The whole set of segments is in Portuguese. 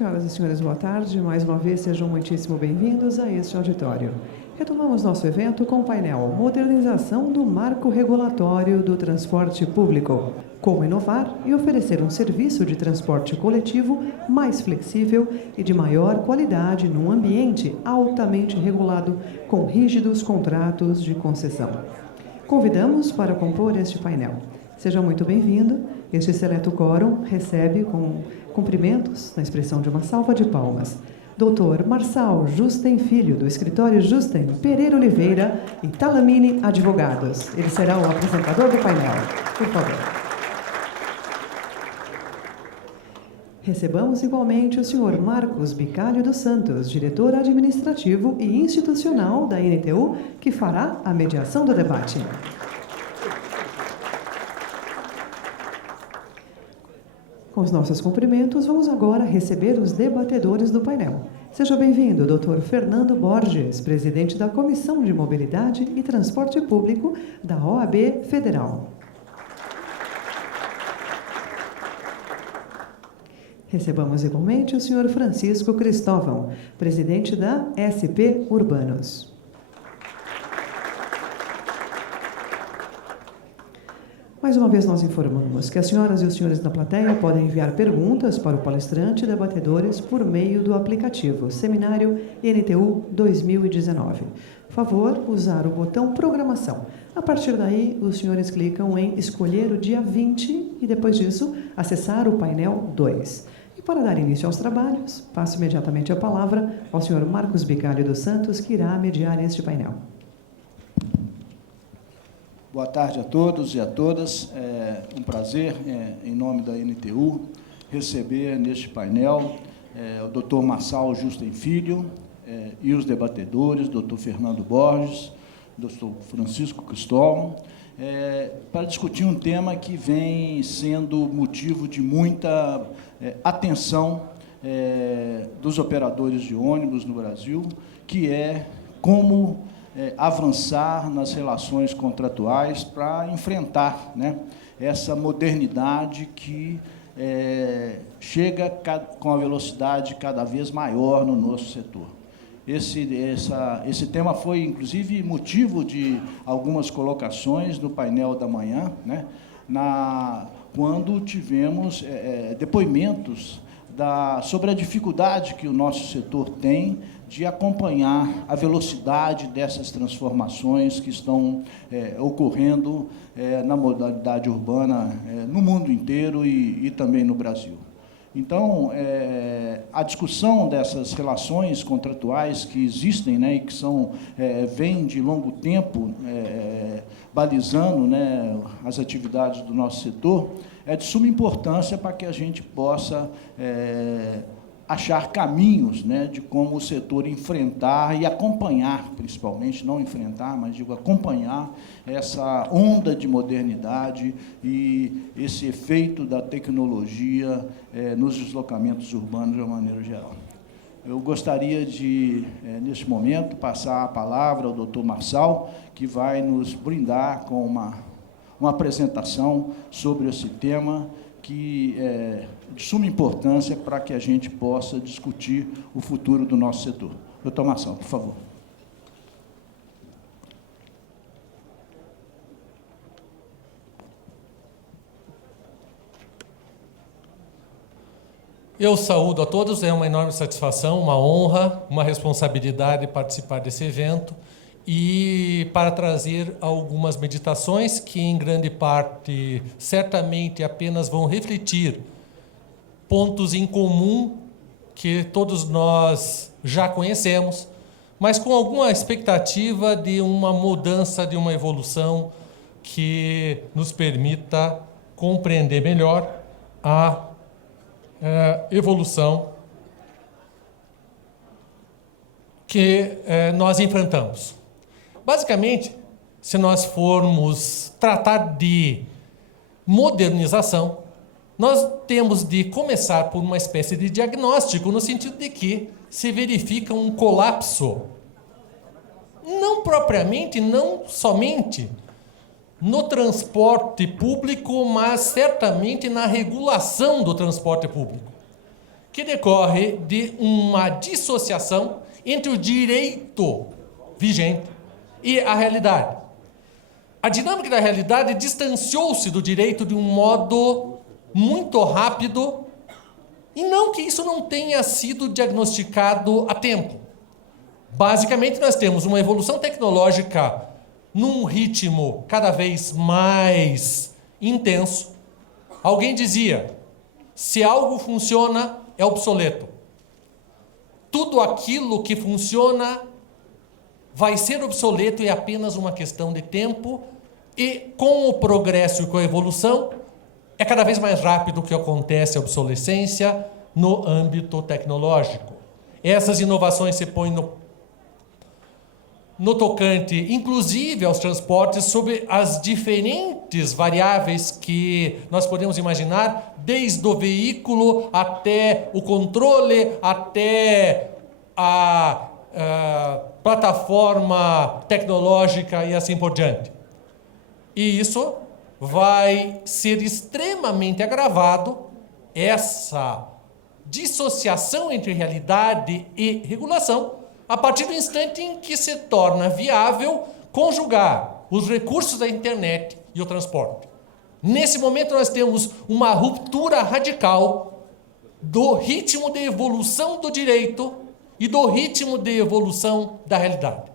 Senhoras e senhores, boa tarde. Mais uma vez, sejam muitíssimo bem-vindos a este auditório. Retomamos nosso evento com o painel Modernização do Marco Regulatório do Transporte Público. Como inovar e oferecer um serviço de transporte coletivo mais flexível e de maior qualidade num ambiente altamente regulado, com rígidos contratos de concessão. Convidamos para compor este painel. Seja muito bem-vindo. Este seleto quórum recebe com cumprimentos, na expressão de uma salva de palmas, Dr. Marçal Justen Filho, do escritório Justen Pereira Oliveira e Talamini Advogados. Ele será o apresentador do painel. Por favor. Recebamos igualmente o senhor Marcos Bicalho dos Santos, diretor administrativo e institucional da NTU, que fará a mediação do debate. Com os nossos cumprimentos, vamos agora receber os debatedores do painel. Seja bem-vindo, Dr. Fernando Borges, presidente da Comissão de Mobilidade e Transporte Público da OAB Federal. Recebamos igualmente o senhor Francisco Cristóvão, presidente da SP Urbanos. Mais uma vez nós informamos que as senhoras e os senhores da plateia podem enviar perguntas para o palestrante e debatedores por meio do aplicativo Seminário NTU 2019. Favor usar o botão Programação. A partir daí, os senhores clicam em Escolher o dia 20 e, depois disso, acessar o painel 2. E para dar início aos trabalhos, passo imediatamente a palavra ao senhor Marcos Bicalho dos Santos, que irá mediar este painel. Boa tarde a todos e a todas. É um prazer, em nome da NTU, receber neste painel o Dr. Marçal Justen Filho e os debatedores, Dr. Fernando Borges, Dr. Francisco Cristóvão, para discutir um tema que vem sendo motivo de muita atenção dos operadores de ônibus no Brasil, que é como avançar nas relações contratuais para enfrentar, essa modernidade que chega com a velocidade cada vez maior no nosso setor. Esse tema foi, inclusive, motivo de algumas colocações no painel da manhã, quando tivemos depoimentos sobre a dificuldade que o nosso setor tem de acompanhar a velocidade dessas transformações que estão ocorrendo na modalidade urbana no mundo inteiro e também no Brasil. Então, a discussão dessas relações contratuais que existem, e que vêm de longo tempo balizando as atividades do nosso setor, é de suma importância para que a gente possa achar caminhos de como o setor enfrentar e acompanhar, principalmente, não enfrentar, mas digo acompanhar essa onda de modernidade e esse efeito da tecnologia nos deslocamentos urbanos de uma maneira geral. Eu gostaria de, neste momento, passar a palavra ao Dr. Marçal, que vai nos brindar com uma apresentação sobre esse tema, que é de suma importância para que a gente possa discutir o futuro do nosso setor. Doutor Marçal, por favor. Eu saúdo a todos, é uma enorme satisfação, uma honra, uma responsabilidade participar desse evento e para trazer algumas meditações que, em grande parte, certamente apenas vão refletir pontos em comum que todos nós já conhecemos, mas com alguma expectativa de uma mudança, de uma evolução que nos permita compreender melhor a evolução que nós enfrentamos. Basicamente, se nós formos tratar de modernização, nós temos de começar por uma espécie de diagnóstico, no sentido de que se verifica um colapso, não propriamente, não somente no transporte público, mas certamente na regulação do transporte público. que decorre de uma dissociação entre o direito vigente e a realidade. A dinâmica da realidade distanciou-se do direito de um modo muito rápido, e não que isso não tenha sido diagnosticado a tempo. Basicamente, nós temos uma evolução tecnológica num ritmo cada vez mais intenso. Alguém dizia, se algo funciona, é obsoleto. Tudo aquilo que funciona vai ser obsoleto, é apenas uma questão de tempo, e com o progresso e com a evolução, é cada vez mais rápido que acontece a obsolescência no âmbito tecnológico. Essas inovações se põem no tocante, inclusive aos transportes, sobre as diferentes variáveis que nós podemos imaginar, desde o veículo até o controle, até a plataforma tecnológica e assim por diante. E isso vai ser extremamente agravado, essa dissociação entre realidade e regulação, a partir do instante em que se torna viável conjugar os recursos da internet e o transporte. Nesse momento nós temos uma ruptura radical do ritmo de evolução do direito e do ritmo de evolução da realidade.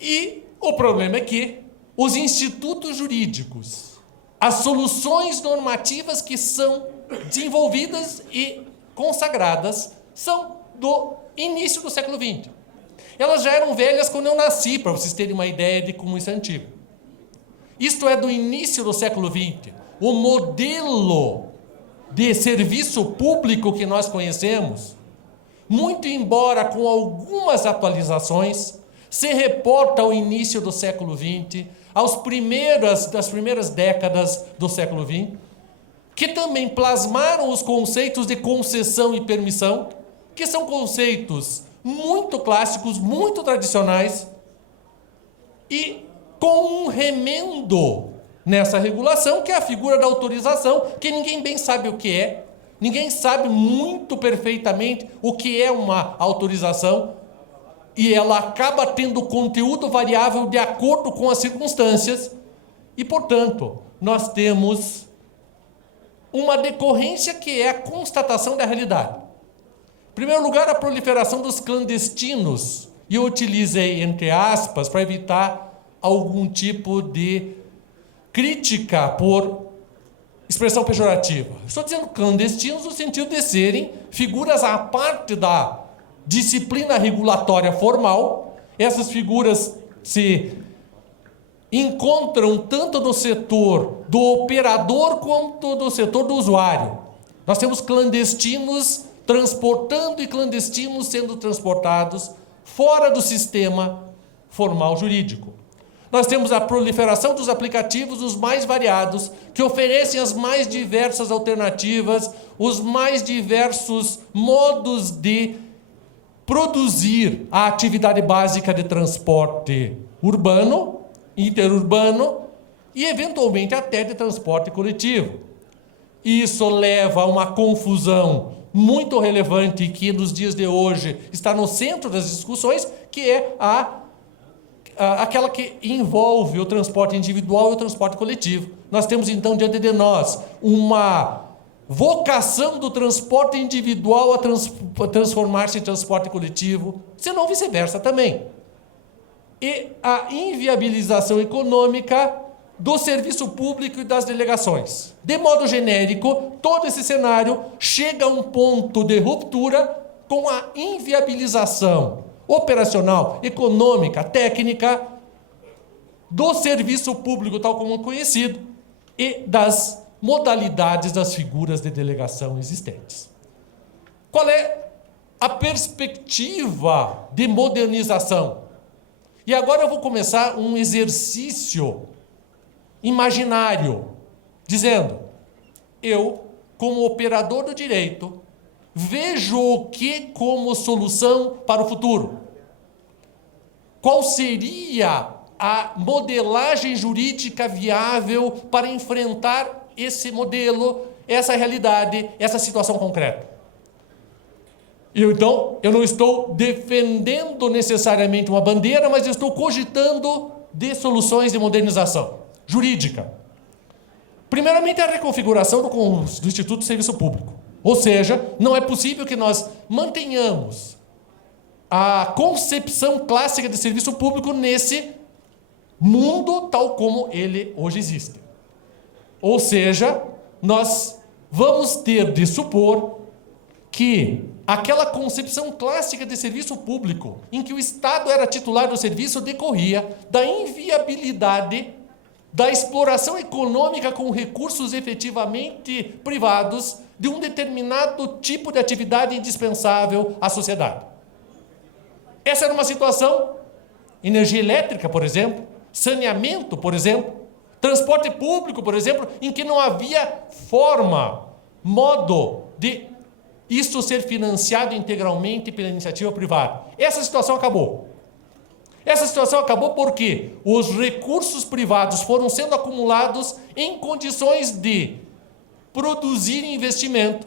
E o problema é que os institutos jurídicos, as soluções normativas que são desenvolvidas e consagradas são do início do século XX. Elas já eram velhas quando eu nasci, para vocês terem uma ideia de como isso é antigo. Isto é do início do século XX. O modelo de serviço público que nós conhecemos, muito embora com algumas atualizações, se reporta ao início do século XX, das primeiras décadas do século XX, que também plasmaram os conceitos de concessão e permissão, que são conceitos muito clássicos, muito tradicionais, e com um remendo nessa regulação, que é a figura da autorização, que ninguém bem sabe o que é, ninguém sabe muito perfeitamente o que é uma autorização, e ela acaba tendo conteúdo variável de acordo com as circunstâncias, e, portanto, nós temos uma decorrência que é a constatação da realidade. Em primeiro lugar, a proliferação dos clandestinos, e eu utilizei entre aspas para evitar algum tipo de crítica por expressão pejorativa. Estou dizendo clandestinos no sentido de serem figuras à parte da disciplina regulatória formal. Essas figuras se encontram tanto no setor do operador quanto no setor do usuário. Nós temos clandestinos transportando e clandestinos sendo transportados fora do sistema formal jurídico. Nós temos a proliferação dos aplicativos, os mais variados, que oferecem as mais diversas alternativas, os mais diversos modos de produzir a atividade básica de transporte urbano, interurbano e, eventualmente, até de transporte coletivo. Isso leva a uma confusão muito relevante que, nos dias de hoje, está no centro das discussões, que é aquela que envolve o transporte individual e o transporte coletivo. Nós temos, então, diante de nós, uma vocação do transporte individual a transformar-se em transporte coletivo, senão vice-versa também. E a inviabilização econômica do serviço público e das delegações. De modo genérico, todo esse cenário chega a um ponto de ruptura com a inviabilização operacional, econômica, técnica do serviço público tal como conhecido e das modalidades das figuras de delegação existentes. Qual é a perspectiva de modernização? E agora eu vou começar um exercício imaginário, dizendo, eu, como operador do direito, vejo o que como solução para o futuro? Qual seria a modelagem jurídica viável para enfrentar esse modelo, essa realidade, essa situação concreta. Então, eu não estou defendendo necessariamente uma bandeira, mas eu estou cogitando de soluções de modernização jurídica. Primeiramente, a reconfiguração do Instituto de Serviço Público. Ou seja, não é possível que nós mantenhamos a concepção clássica de serviço público nesse mundo tal como ele hoje existe. Ou seja, nós vamos ter de supor que aquela concepção clássica de serviço público, em que o Estado era titular do serviço, decorria da inviabilidade da exploração econômica com recursos efetivamente privados de um determinado tipo de atividade indispensável à sociedade. Essa era uma situação, energia elétrica, por exemplo, saneamento, por exemplo, transporte público, por exemplo, em que não havia forma, modo de isso ser financiado integralmente pela iniciativa privada. Essa situação acabou. Essa situação acabou porque os recursos privados foram sendo acumulados em condições de produzir investimento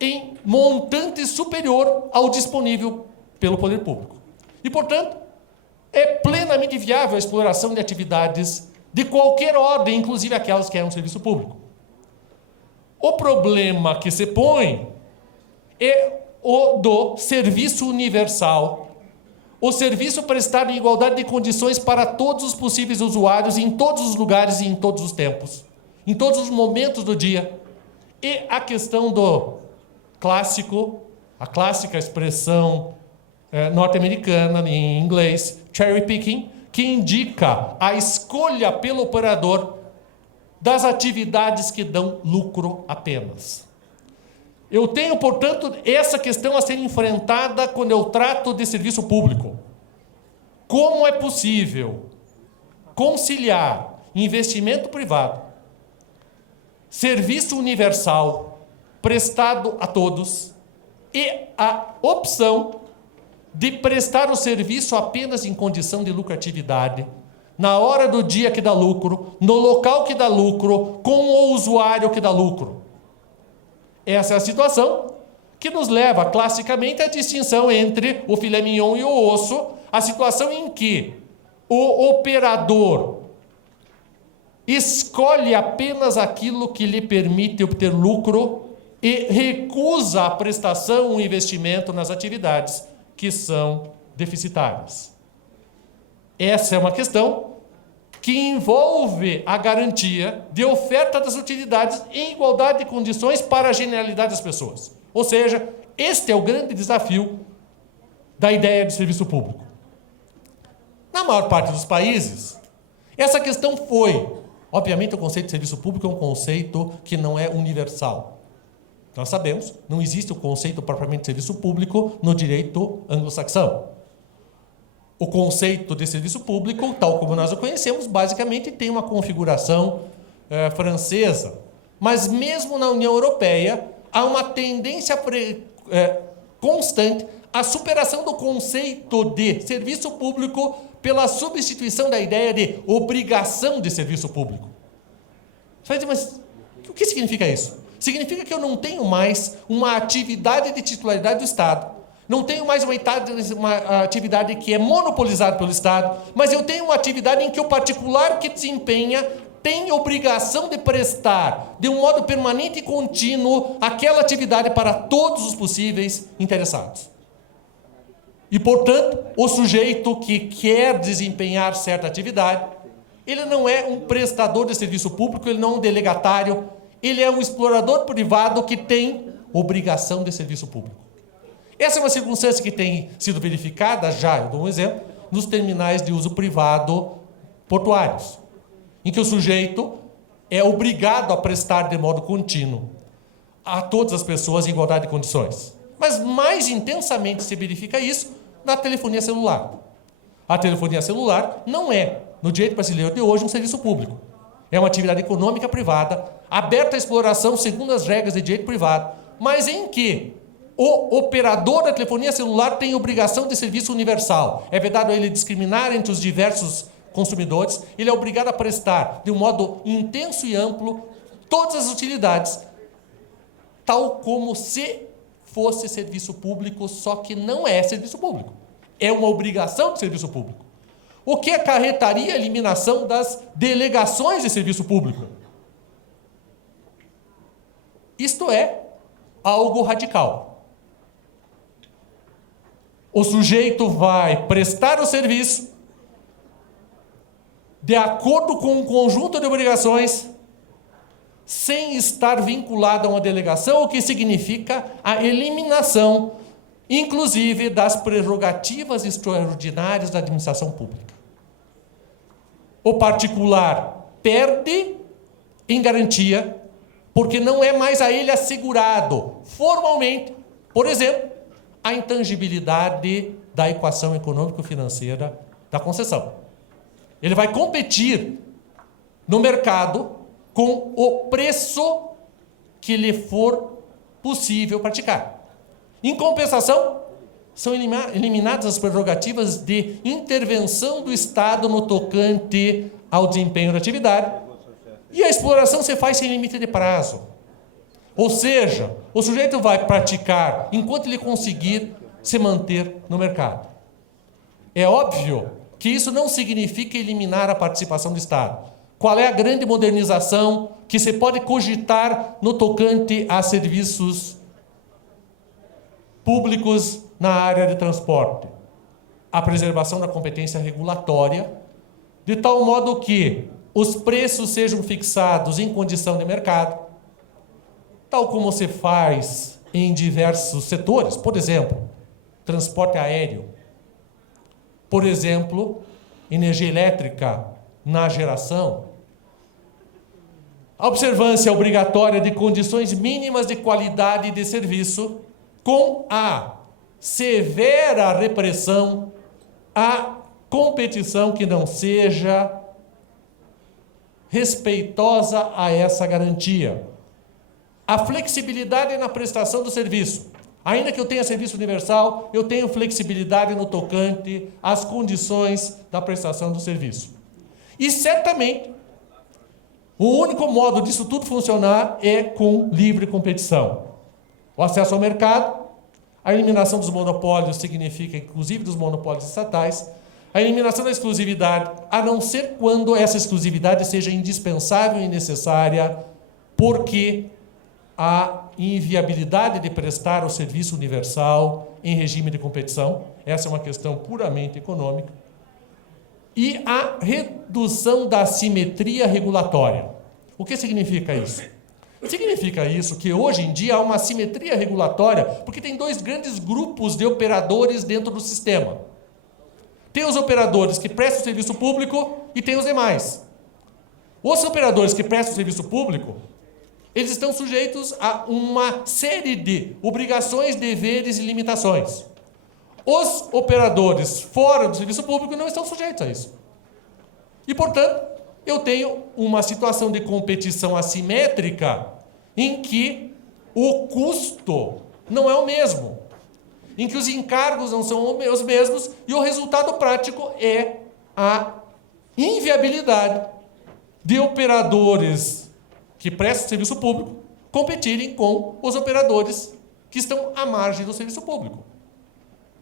em montante superior ao disponível pelo poder público. E, portanto, é plenamente viável a exploração de atividades de qualquer ordem, inclusive aquelas que eram serviço público. O problema que se põe é o do serviço universal, o serviço prestado em igualdade de condições para todos os possíveis usuários, em todos os lugares e em todos os tempos, em todos os momentos do dia. E a questão do clássico, a clássica expressão norte-americana, em inglês, cherry picking, que indica a escolha pelo operador das atividades que dão lucro apenas. Eu tenho, portanto, essa questão a ser enfrentada quando eu trato de serviço público. Como é possível conciliar investimento privado, serviço universal prestado a todos e a opção de prestar o serviço apenas em condição de lucratividade, na hora do dia que dá lucro, no local que dá lucro, com o usuário que dá lucro? Essa é a situação que nos leva, classicamente, à distinção entre o filé mignon e o osso, a situação em que o operador escolhe apenas aquilo que lhe permite obter lucro e recusa a prestação, o investimento nas atividades que são deficitárias. Essa é uma questão que envolve a garantia de oferta das utilidades em igualdade de condições para a generalidade das pessoas. Ou seja, este é o grande desafio da ideia de serviço público. Na maior parte dos países, essa questão foi... Obviamente, o conceito de serviço público é um conceito que não é universal. Nós sabemos, não existe o conceito propriamente de serviço público no direito anglo-saxão. O conceito de serviço público, tal como nós o conhecemos, basicamente tem uma configuração francesa. Mas mesmo na União Europeia, há uma tendência constante à superação do conceito de serviço público pela substituição da ideia de obrigação de serviço público. Você vai dizer, mas o que significa isso? Significa que eu não tenho mais uma atividade de titularidade do Estado. Não tenho mais uma atividade que é monopolizada pelo Estado, mas eu tenho uma atividade em que o particular que desempenha tem obrigação de prestar, de um modo permanente e contínuo, aquela atividade para todos os possíveis interessados. E, portanto, o sujeito que quer desempenhar certa atividade, ele não é um prestador de serviço público, ele não é um delegatário, ele é um explorador privado que tem obrigação de serviço público. Essa é uma circunstância que tem sido verificada já, eu dou um exemplo, nos terminais de uso privado portuários, em que o sujeito é obrigado a prestar de modo contínuo a todas as pessoas em igualdade de condições. Mas mais intensamente se verifica isso na telefonia celular. A telefonia celular não é, no direito brasileiro de hoje, um serviço público. É uma atividade econômica privada, aberta à exploração segundo as regras de direito privado, mas em que o operador da telefonia celular tem obrigação de serviço universal. É vedado a ele discriminar entre os diversos consumidores, ele é obrigado a prestar de um modo intenso e amplo todas as utilidades, tal como se fosse serviço público, só que não é serviço público. É uma obrigação de serviço público. O que acarretaria a eliminação das delegações de serviço público. Isto é algo radical. O sujeito vai prestar o serviço de acordo com um conjunto de obrigações sem estar vinculado a uma delegação, o que significa a eliminação, inclusive, das prerrogativas extraordinárias da administração pública. O particular perde em garantia, porque não é mais a ele assegurado formalmente, por exemplo, a intangibilidade da equação econômico-financeira da concessão. Ele vai competir no mercado com o preço que lhe for possível praticar. Em compensação, são eliminadas as prerrogativas de intervenção do Estado no tocante ao desempenho da atividade, e a exploração se faz sem limite de prazo. Ou seja, o sujeito vai praticar enquanto ele conseguir se manter no mercado. É óbvio que isso não significa eliminar a participação do Estado. Qual é a grande modernização que se pode cogitar no tocante a serviços públicos na área de transporte? A preservação da competência regulatória, de tal modo que os preços sejam fixados em condição de mercado, tal como se faz em diversos setores, por exemplo, transporte aéreo, por exemplo, energia elétrica na geração, a observância obrigatória de condições mínimas de qualidade de serviço, com a severa repressão à competição que não seja respeitosa a essa garantia. A flexibilidade na prestação do serviço. Ainda que eu tenha serviço universal, eu tenho flexibilidade no tocante às condições da prestação do serviço. E certamente, o único modo disso tudo funcionar é com livre competição. O acesso ao mercado, a eliminação dos monopólios significa, inclusive, dos monopólios estatais, a eliminação da exclusividade, a não ser quando essa exclusividade seja indispensável e necessária, porque a inviabilidade de prestar o serviço universal em regime de competição, essa é uma questão puramente econômica, e a redução da assimetria regulatória. O que significa isso? Significa isso que hoje em dia há uma assimetria regulatória, porque tem dois grandes grupos de operadores dentro do sistema. Tem os operadores que prestam serviço público e tem os demais. Os operadores que prestam serviço público, eles estão sujeitos a uma série de obrigações, deveres e limitações. Os operadores fora do serviço público não estão sujeitos a isso. E, portanto, eu tenho uma situação de competição assimétrica em que o custo não é o mesmo, em que os encargos não são os mesmos e o resultado prático é a inviabilidade de operadores que prestam serviço público competirem com os operadores que estão à margem do serviço público.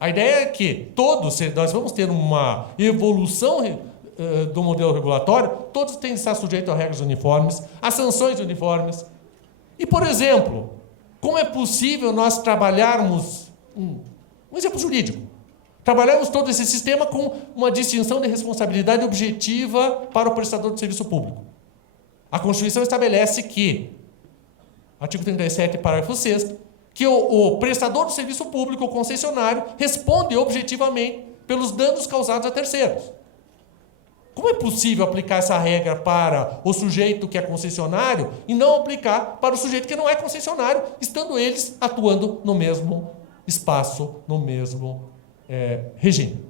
A ideia é que nós vamos ter uma evolução do modelo regulatório, todos têm que estar sujeitos a regras uniformes, a sanções uniformes. E, por exemplo, como é possível nós trabalharmos, um exemplo jurídico, trabalharmos todo esse sistema com uma distinção de responsabilidade objetiva para o prestador de serviço público? A Constituição estabelece que, artigo 37, parágrafo 6º, que o prestador do serviço público, o concessionário, responde objetivamente pelos danos causados a terceiros. Como é possível aplicar essa regra para o sujeito que é concessionário e não aplicar para o sujeito que não é concessionário, estando eles atuando no mesmo espaço, no mesmo regime?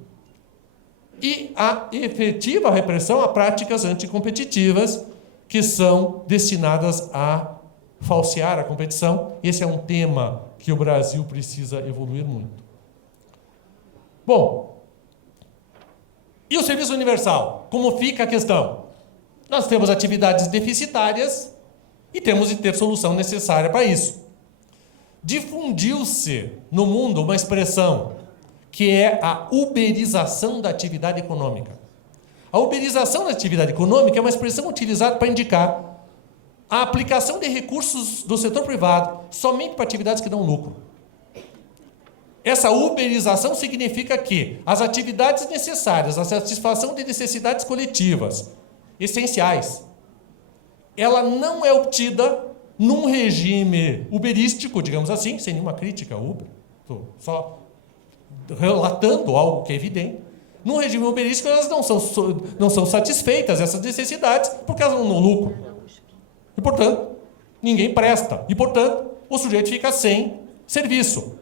E a efetiva repressão a práticas anticompetitivas que são destinadas a falsear a competição. Esse é um tema que o Brasil precisa evoluir muito. Bom, e o serviço universal? Como fica a questão? Nós temos atividades deficitárias E temos de ter solução necessária para isso. Difundiu-se no mundo uma expressão que é a uberização da atividade econômica. A uberização da atividade econômica é uma expressão utilizada para indicar a aplicação de recursos do setor privado somente para atividades que dão lucro. Essa uberização significa que as atividades necessárias à satisfação de necessidades coletivas essenciais, ela não é obtida num regime uberístico, digamos assim, sem nenhuma crítica ao Uber, estou só relatando algo que é evidente. Num regime uberístico, elas não são satisfeitas, essas necessidades, porque elas não dão lucro. E, portanto, ninguém presta. E, portanto, o sujeito fica sem serviço.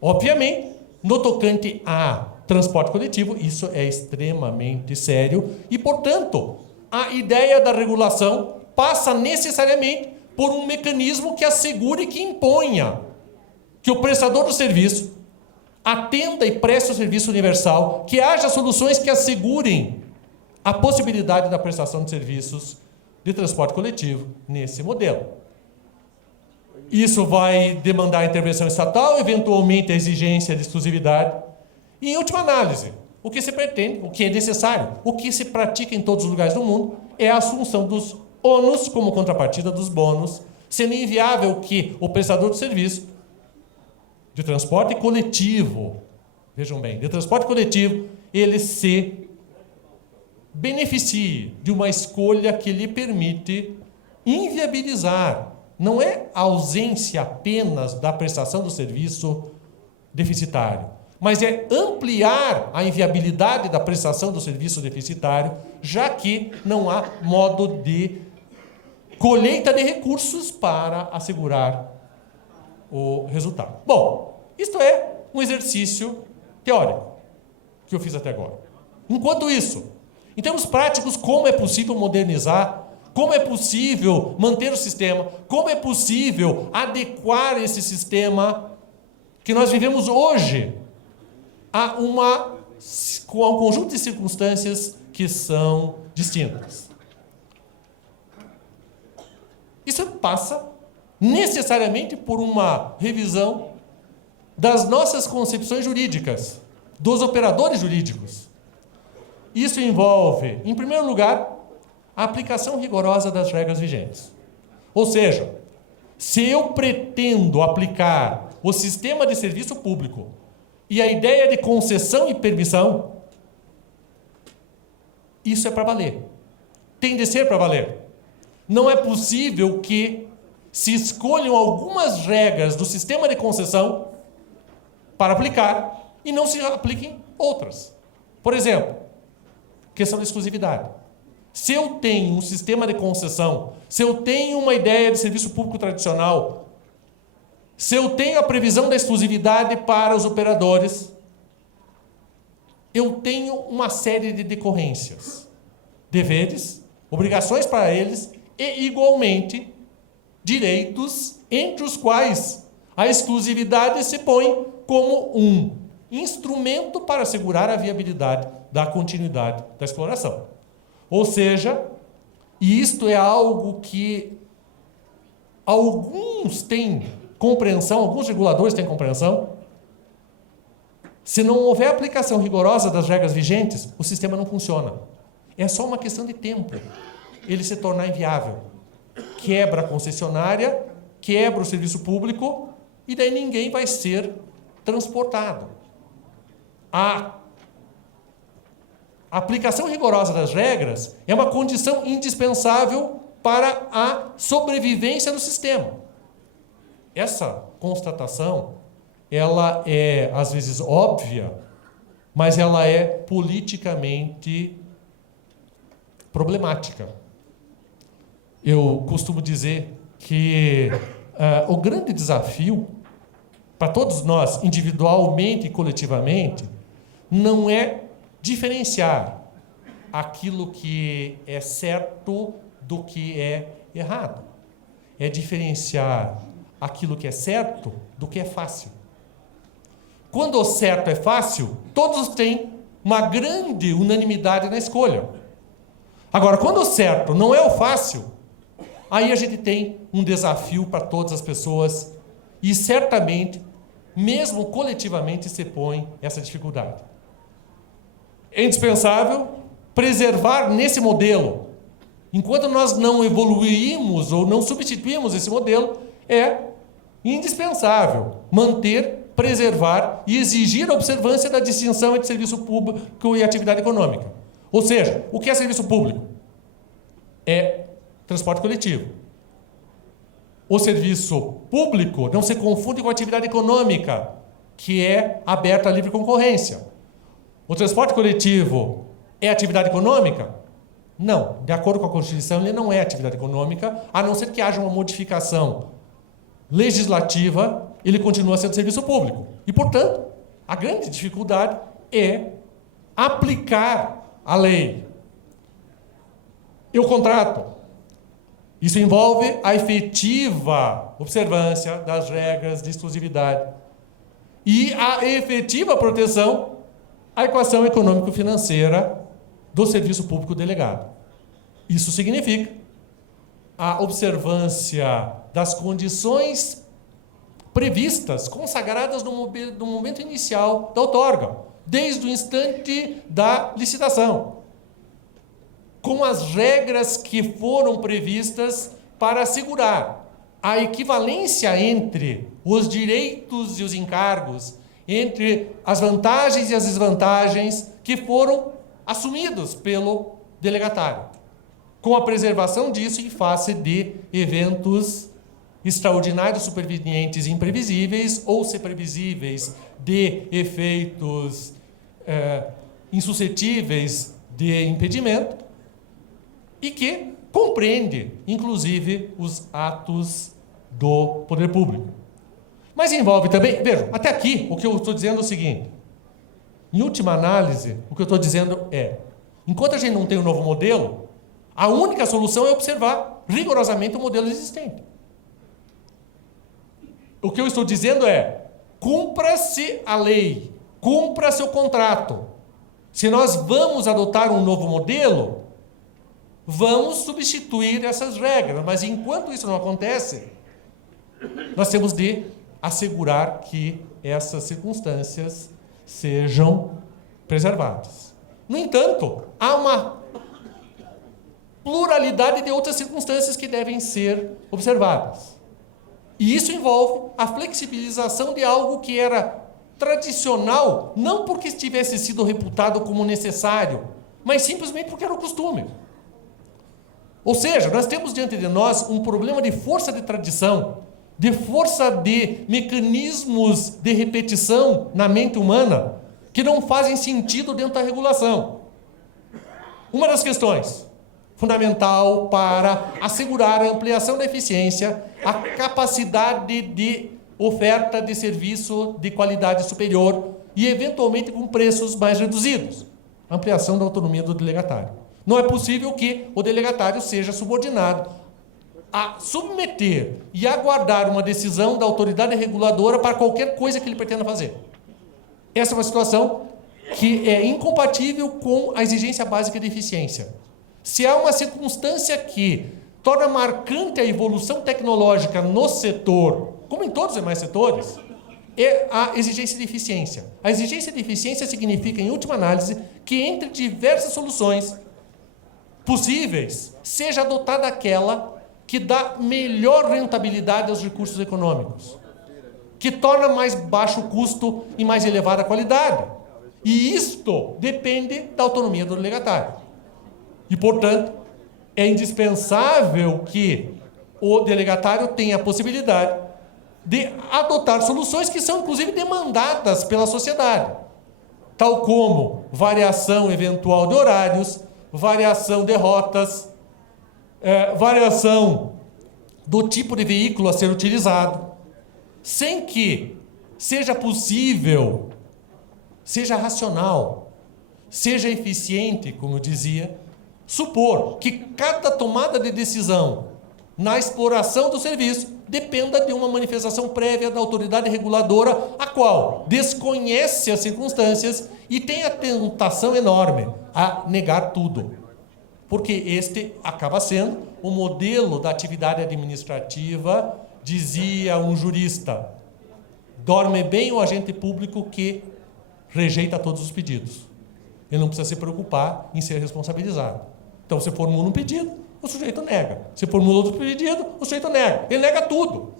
Obviamente, no tocante a transporte coletivo, isso é extremamente sério. E, portanto, a ideia da regulação passa necessariamente por um mecanismo que assegure e que imponha que o prestador do serviço atenda e preste o serviço universal, que haja soluções que assegurem a possibilidade da prestação de serviços de transporte coletivo nesse modelo. Isso vai demandar a intervenção estatal, eventualmente a exigência de exclusividade. E, em última análise, o que se pretende, o que é necessário, o que se pratica em todos os lugares do mundo, é a assunção dos ônus como contrapartida dos bônus, sendo inviável que o prestador de serviço de transporte coletivo, vejam bem, de transporte coletivo, ele se beneficie de uma escolha que lhe permite inviabilizar. Não é a ausência apenas da prestação do serviço deficitário, mas é ampliar a inviabilidade da prestação do serviço deficitário, já que não há modo de colheita de recursos para assegurar o resultado. Bom, isto é um exercício teórico que eu fiz até agora. Enquanto isso, em termos práticos, como é possível modernizar, como é possível manter o sistema, como é possível adequar esse sistema que nós vivemos hoje a um conjunto de circunstâncias que são distintas. Isso passa necessariamente por uma revisão das nossas concepções jurídicas, dos operadores jurídicos. Isso envolve, em primeiro lugar, a aplicação rigorosa das regras vigentes. Ou seja, se eu pretendo aplicar o sistema de serviço público e a ideia de concessão e permissão, isso é para valer. Tem de ser para valer. Não é possível que se escolham algumas regras do sistema de concessão para aplicar e não se apliquem outras. Por exemplo, questão da exclusividade. Se eu tenho um sistema de concessão, se eu tenho uma ideia de serviço público tradicional, se eu tenho a previsão da exclusividade para os operadores, eu tenho uma série de decorrências, deveres, obrigações para eles e, igualmente, direitos, entre os quais a exclusividade se põe como um instrumento para assegurar a viabilidade da continuidade da exploração. Ou seja, isto é algo que alguns têm compreensão, alguns reguladores têm compreensão. Se não houver aplicação rigorosa das regras vigentes, o sistema não funciona. É só uma questão de tempo ele se tornar inviável. Quebra a concessionária, quebra o serviço público e daí ninguém vai ser transportado. A aplicação rigorosa das regras é uma condição indispensável para a sobrevivência do sistema. Essa constatação, ela é, às vezes, óbvia, mas ela é politicamente problemática. Eu costumo dizer que o grande desafio para todos nós, individualmente e coletivamente, não é diferenciar aquilo que é certo do que é errado. É diferenciar aquilo que é certo do que é fácil. Quando o certo é fácil, todos têm uma grande unanimidade na escolha. Agora, quando o certo não é o fácil, aí a gente tem um desafio para todas as pessoas e certamente, mesmo coletivamente, se põe essa dificuldade. É indispensável preservar nesse modelo. Enquanto nós não evoluímos ou não substituímos esse modelo, é indispensável manter, preservar e exigir a observância da distinção entre serviço público e atividade econômica. Ou seja, o que é serviço público? É transporte coletivo. O serviço público não se confunde com a atividade econômica, que é aberta à livre concorrência. O transporte coletivo é atividade econômica? Não. De acordo com a Constituição, ele não é atividade econômica, a não ser que haja uma modificação legislativa, ele continua sendo serviço público. E, portanto, a grande dificuldade é aplicar a lei. E o contrato? Isso envolve a efetiva observância das regras de exclusividade e a efetiva proteção à equação econômico-financeira do serviço público delegado. Isso significa a observância das condições previstas, consagradas no momento inicial da outorga, desde o instante da licitação, com as regras que foram previstas para assegurar a equivalência entre os direitos e os encargos, entre as vantagens e as desvantagens que foram assumidos pelo delegatário, com a preservação disso em face de eventos extraordinários, supervenientes e imprevisíveis, ou se previsíveis, de efeitos insuscetíveis de impedimento, e que compreende, inclusive, os atos do poder público. Mas envolve também, vejam, até aqui o que eu estou dizendo é o seguinte, em última análise, o que eu estou dizendo é, enquanto a gente não tem um novo modelo, a única solução é observar rigorosamente o modelo existente. O que eu estou dizendo é, cumpra-se a lei, cumpra-se o contrato. Se nós vamos adotar um novo modelo, vamos substituir essas regras, mas enquanto isso não acontece, nós temos de assegurar que essas circunstâncias sejam preservadas. No entanto, há uma pluralidade de outras circunstâncias que devem ser observadas. E isso envolve a flexibilização de algo que era tradicional, não porque tivesse sido reputado como necessário, mas simplesmente porque era o costume. Ou seja, nós temos diante de nós um problema de força de tradição, de força de mecanismos de repetição na mente humana que não fazem sentido dentro da regulação. Uma das questões fundamental para assegurar a ampliação da eficiência, a capacidade de oferta de serviço de qualidade superior e, eventualmente, com preços mais reduzidos. A ampliação da autonomia do delegatário. Não é possível que o delegatário seja subordinado a submeter e aguardar uma decisão da autoridade reguladora para qualquer coisa que ele pretenda fazer. Essa é uma situação que é incompatível com a exigência básica de eficiência. Se há uma circunstância que torna marcante a evolução tecnológica no setor, como em todos os demais setores, é a exigência de eficiência. A exigência de eficiência significa, em última análise, que entre diversas soluções possíveis, seja adotada aquela que dá melhor rentabilidade aos recursos econômicos, que torna mais baixo o custo e mais elevada a qualidade. E isto depende da autonomia do delegatário. E, portanto, é indispensável que o delegatário tenha a possibilidade de adotar soluções que são, inclusive, demandadas pela sociedade, tal como variação eventual de horários, variação de rotas, variação do tipo de veículo a ser utilizado, sem que seja possível, seja racional, seja eficiente, como eu dizia, supor que cada tomada de decisão na exploração do serviço dependa de uma manifestação prévia da autoridade reguladora, a qual desconhece as circunstâncias e tem a tentação enorme a negar tudo. porque este acaba sendo o modelo da atividade administrativa, dizia um jurista, dorme bem o agente público que rejeita todos os pedidos. Ele não precisa se preocupar em ser responsabilizado. Então, você formula um pedido, o sujeito nega. Você formula outro pedido, o sujeito nega. Ele nega tudo.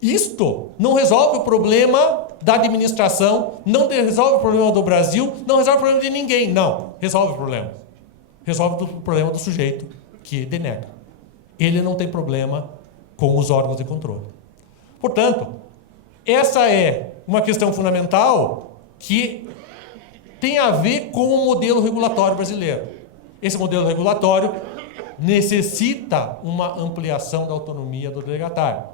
Isto não resolve o problema da administração, não resolve o problema do Brasil, não resolve o problema de ninguém. Não, resolve o problema. Resolve o problema do sujeito que denega. Ele não tem problema com os órgãos de controle. Portanto, essa é uma questão fundamental que tem a ver com o modelo regulatório brasileiro. Esse modelo regulatório necessita uma ampliação da autonomia do delegatário,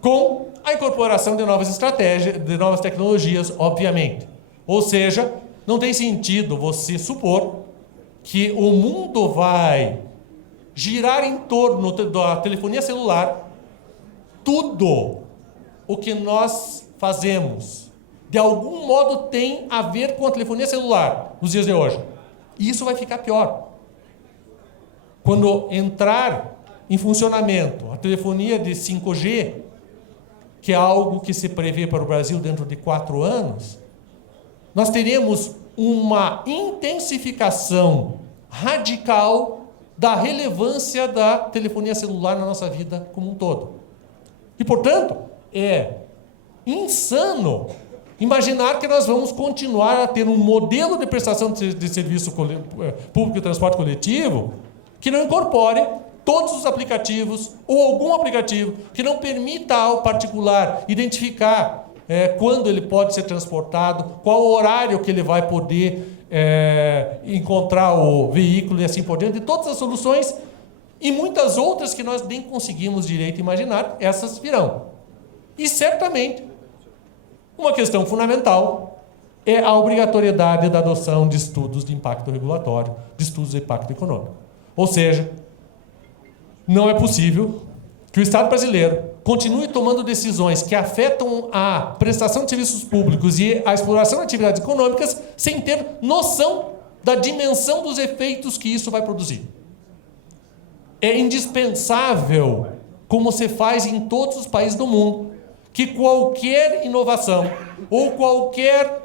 com a incorporação de novas estratégias, de novas tecnologias, obviamente. Ou seja, não tem sentido você supor que o mundo vai girar em torno da telefonia celular. Tudo o que nós fazemos, de algum modo, tem a ver com a telefonia celular nos dias de hoje. E isso vai ficar pior. Quando entrar em funcionamento a telefonia de 5G, que é algo que se prevê para o Brasil dentro de 4 anos, nós teremos uma intensificação radical da relevância da telefonia celular na nossa vida como um todo. E, portanto, é insano imaginar que nós vamos continuar a ter um modelo de prestação de serviço público e transporte coletivo que não incorpore todos os aplicativos ou algum aplicativo que não permita ao particular identificar quando ele pode ser transportado, qual o horário que ele vai poder encontrar o veículo e assim por diante. E todas as soluções e muitas outras que nós nem conseguimos direito imaginar, essas virão. E certamente uma questão fundamental é a obrigatoriedade da adoção de estudos de impacto regulatório, de estudos de impacto econômico. Ou seja, não é possível que o Estado brasileiro continue tomando decisões que afetam a prestação de serviços públicos e a exploração de atividades econômicas sem ter noção da dimensão dos efeitos que isso vai produzir. É indispensável, como se faz em todos os países do mundo, que qualquer inovação ou qualquer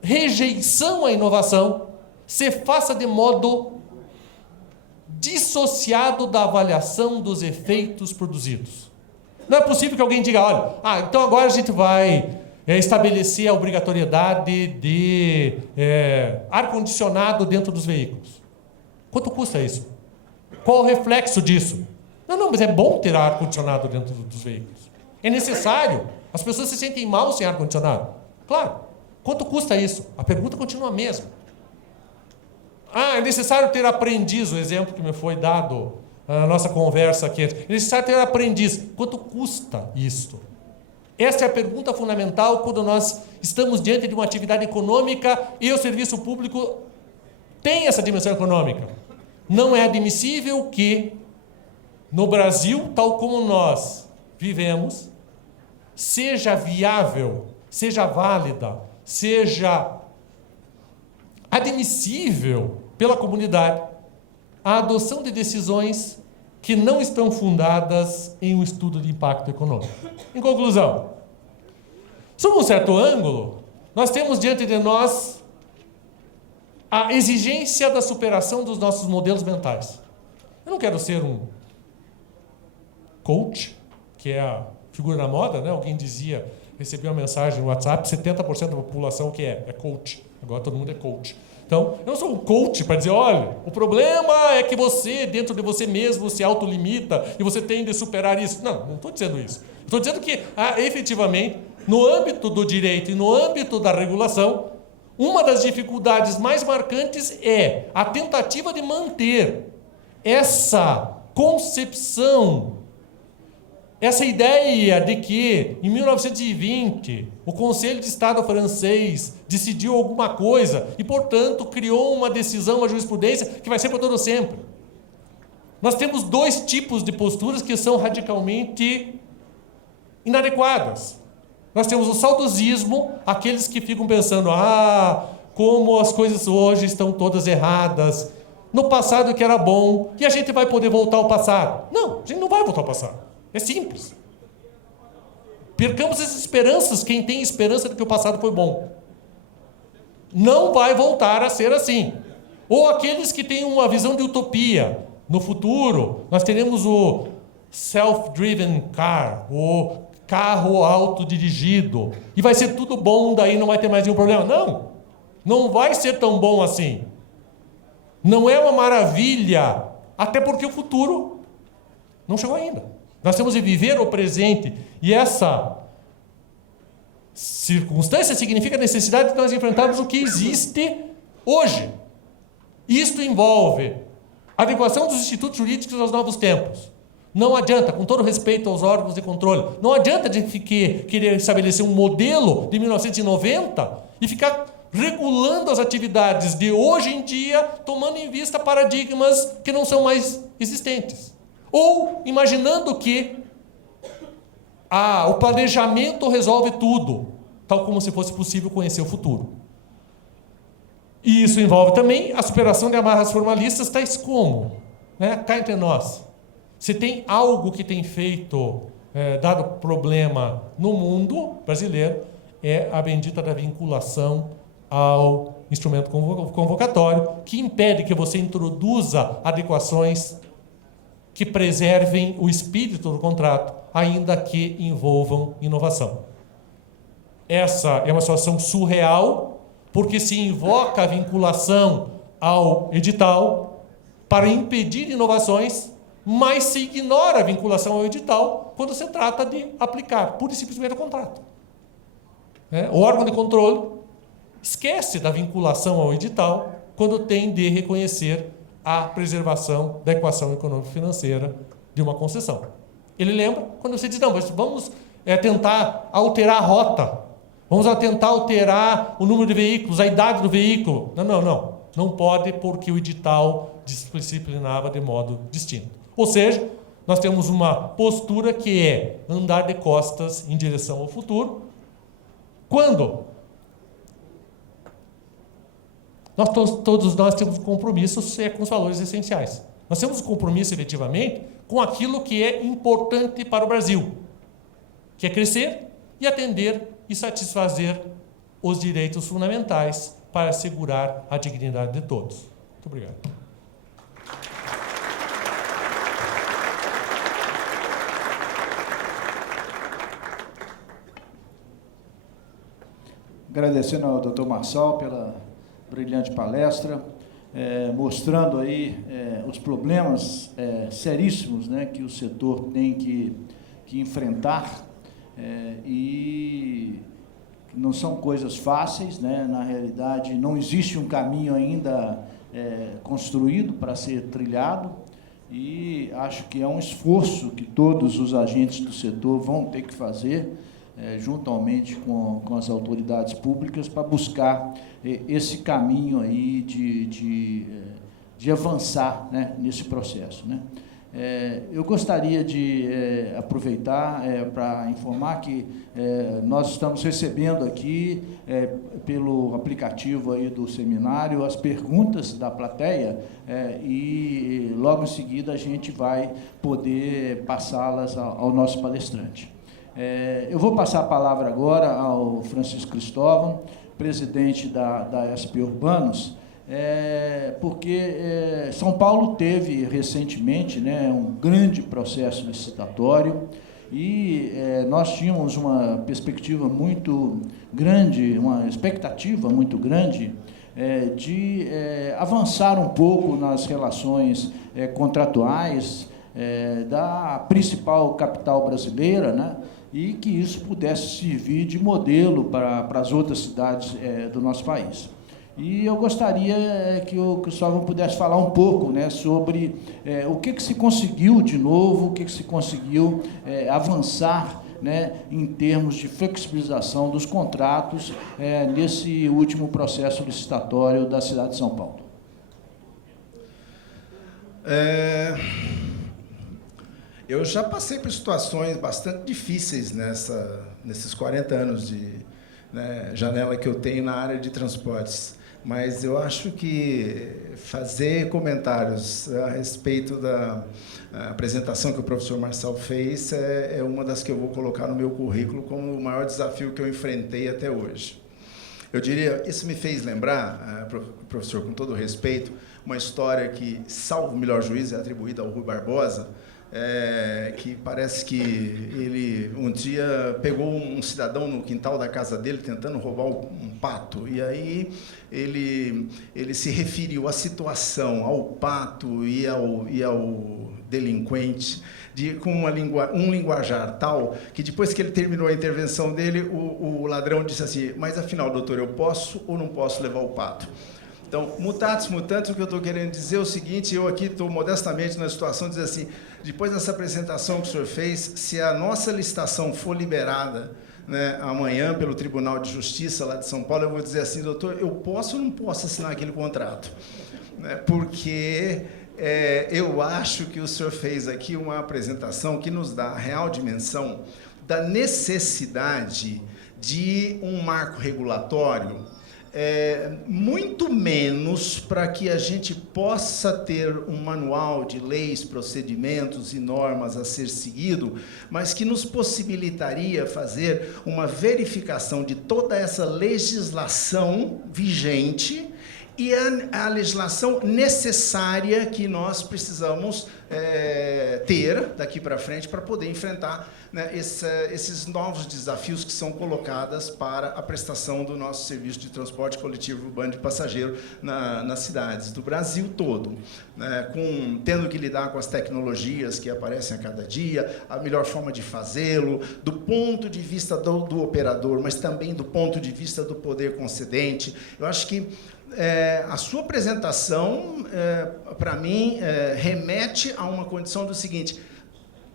rejeição à inovação se faça de modo dissociado da avaliação dos efeitos produzidos. Não é possível que alguém diga, olha, então agora a gente vai estabelecer a obrigatoriedade de ar-condicionado dentro dos veículos. Quanto custa isso? Qual o reflexo disso? Não, mas é bom ter ar-condicionado dentro dos veículos. É necessário. As pessoas se sentem mal sem ar-condicionado. Claro. Quanto custa isso? A pergunta continua a mesma. É necessário ter aprendiz, o exemplo que me foi dado na nossa conversa aqui. É necessário ter aprendiz. Quanto custa isto? Essa é a pergunta fundamental quando nós estamos diante de uma atividade econômica e o serviço público tem essa dimensão econômica. Não é admissível que, no Brasil, tal como nós vivemos, seja viável, seja válida, seja admissível pela comunidade a adoção de decisões que não estão fundadas em um estudo de impacto econômico. Em conclusão, sob um certo ângulo, nós temos diante de nós a exigência da superação dos nossos modelos mentais. Eu não quero ser um coach, que é a figura na moda, né? Alguém dizia, recebi uma mensagem no WhatsApp, 70% da população que é coach. Agora todo mundo é coach. Então, eu não sou um coach para dizer, olha, o problema é que você, dentro de você mesmo, se autolimita e você tem de superar isso. Não estou dizendo isso. Estou dizendo que, efetivamente, no âmbito do direito e no âmbito da regulação, uma das dificuldades mais marcantes é a tentativa de manter essa concepção, essa ideia de que, em 1920, o Conselho de Estado francês decidiu alguma coisa e, portanto, criou uma decisão, uma jurisprudência que vai ser para todo sempre. Nós temos 2 tipos de posturas que são radicalmente inadequadas. Nós temos o saudosismo, aqueles que ficam pensando, como as coisas hoje estão todas erradas, no passado que era bom, e a gente vai poder voltar ao passado. Não, a gente não vai voltar ao passado. É simples. Percamos as esperanças, quem tem esperança de que o passado foi bom. Não vai voltar a ser assim. Ou aqueles que têm uma visão de utopia. No futuro, nós teremos o self-driven car, o carro autodirigido, e vai ser tudo bom, daí não vai ter mais nenhum problema. Não, não vai ser tão bom assim. Não é uma maravilha, até porque o futuro não chegou ainda. Nós temos de viver o presente, e essa circunstância significa a necessidade de nós enfrentarmos o que existe hoje. Isto envolve a adequação dos institutos jurídicos aos novos tempos. Não adianta, com todo respeito aos órgãos de controle, não adianta de querer estabelecer um modelo de 1990 e ficar regulando as atividades de hoje em dia, tomando em vista paradigmas que não são mais existentes. Ou imaginando que o planejamento resolve tudo, tal como se fosse possível conhecer o futuro. E isso envolve também a superação de amarras formalistas, tais como, cá entre nós, se tem algo que tem feito, dado problema no mundo brasileiro, é a bendita da vinculação ao instrumento convocatório, que impede que você introduza adequações que preservem o espírito do contrato, ainda que envolvam inovação. Essa é uma situação surreal, porque se invoca a vinculação ao edital para impedir inovações, mas se ignora a vinculação ao edital quando se trata de aplicar pura e simplesmente o contrato. O órgão de controle esquece da vinculação ao edital quando tem de reconhecer a preservação da equação econômico-financeira de uma concessão. Ele lembra quando você diz, não, mas vamos tentar alterar a rota, vamos tentar alterar o número de veículos, a idade do veículo. Não pode, porque o edital disciplinava de modo distinto. Ou seja, nós temos uma postura que é andar de costas em direção ao futuro, quando todos nós temos compromissos com os valores essenciais. Nós temos um compromisso, efetivamente, com aquilo que é importante para o Brasil, que é crescer e atender e satisfazer os direitos fundamentais para assegurar a dignidade de todos. Muito obrigado. Agradecendo ao Dr. Marçal pela brilhante palestra, mostrando aí os problemas seríssimos, que o setor tem que enfrentar, e não são coisas fáceis, na realidade não existe um caminho ainda construído para ser trilhado, e acho que é um esforço que todos os agentes do setor vão ter que fazer, juntamente com as autoridades públicas, para buscar esse caminho aí de avançar, nesse processo. Eu gostaria de aproveitar para informar que nós estamos recebendo aqui, pelo aplicativo aí do seminário, as perguntas da plateia, e logo em seguida a gente vai poder passá-las ao nosso palestrante. Eu vou passar a palavra agora ao Francisco Cristóvão, presidente da SP Urbanos, porque São Paulo teve recentemente um grande processo licitatório, e nós tínhamos uma perspectiva muito grande, uma expectativa muito grande de avançar um pouco nas relações contratuais da principal capital brasileira, e que isso pudesse servir de modelo para as outras cidades do nosso país. E eu gostaria que o Cristóvão pudesse falar um pouco sobre o que se conseguiu de novo, o que se conseguiu avançar em termos de flexibilização dos contratos nesse último processo licitatório da cidade de São Paulo. Eu já passei por situações bastante difíceis nesses 40 anos de janela que eu tenho na área de transportes. mas eu acho que fazer comentários a respeito da apresentação que o professor Marçal fez é uma das que eu vou colocar no meu currículo como o maior desafio que eu enfrentei até hoje. Eu diria, isso me fez lembrar, professor, com todo respeito, uma história que, salvo o melhor juízo, é atribuída ao Rui Barbosa, que parece que ele um dia pegou um cidadão no quintal da casa dele tentando roubar um pato, e aí ele se referiu à situação, ao pato e ao delinquente com um linguajar tal que depois que ele terminou a intervenção dele, o ladrão disse assim: mas afinal, doutor, eu posso ou não posso levar o pato? Então, mutatis mutandis, o que eu estou querendo dizer é o seguinte: eu aqui estou modestamente na situação de dizer assim, depois dessa apresentação que o senhor fez, se a nossa licitação for liberada, né, amanhã pelo Tribunal de Justiça lá de São Paulo, eu vou dizer assim: doutor, eu posso ou não posso assinar aquele contrato? Né, porque eu acho que o senhor fez aqui uma apresentação que nos dá a real dimensão da necessidade de um marco regulatório, muito menos para que a gente possa ter um manual de leis, procedimentos e normas a ser seguido, mas que nos possibilitaria fazer uma verificação de toda essa legislação vigente e a legislação necessária que nós precisamos ter daqui para frente para poder enfrentar, né, esses novos desafios que são colocados para a prestação do nosso serviço de transporte coletivo urbano de passageiro nas cidades do Brasil todo, né, tendo que lidar com as tecnologias que aparecem a cada dia, a melhor forma de fazê-lo, do ponto de vista do operador, mas também do ponto de vista do poder concedente. Eu acho que a sua apresentação, para mim, remete a uma condição do seguinte: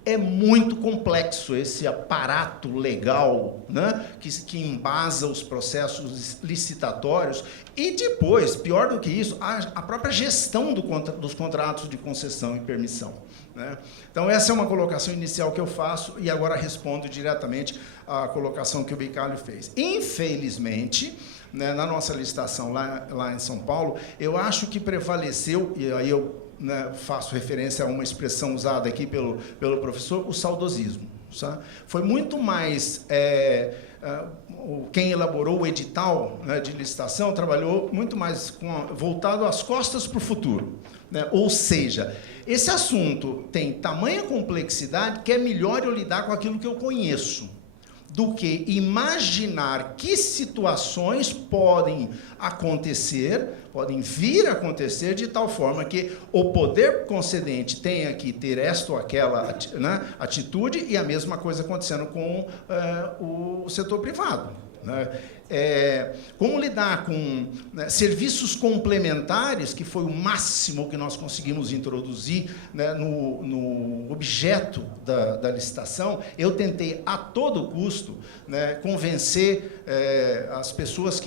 é muito complexo esse aparato legal, né, que embasa os processos licitatórios e depois, pior do que isso, a própria gestão dos contratos de concessão e permissão, né? Então, essa é uma colocação inicial que eu faço e agora respondo diretamente à colocação que o Bicalho fez. Infelizmente, né, na nossa licitação lá em São Paulo, eu acho que prevaleceu, e aí eu, né, faço referência a uma expressão usada aqui pelo professor, o saudosismo. Sabe? Foi muito mais... quem elaborou o edital, né, de licitação trabalhou muito mais voltado às costas para o futuro, né? Ou seja, esse assunto tem tamanha complexidade que é melhor eu lidar com aquilo que eu conheço do que imaginar que situações podem vir a acontecer de tal forma que o poder concedente tenha que ter esta ou aquela, né, atitude, e a mesma coisa acontecendo com o setor privado, né? Como lidar com, né, serviços complementares, que foi o máximo que nós conseguimos introduzir, né, no objeto da licitação. Eu tentei, a todo custo, né, convencer as pessoas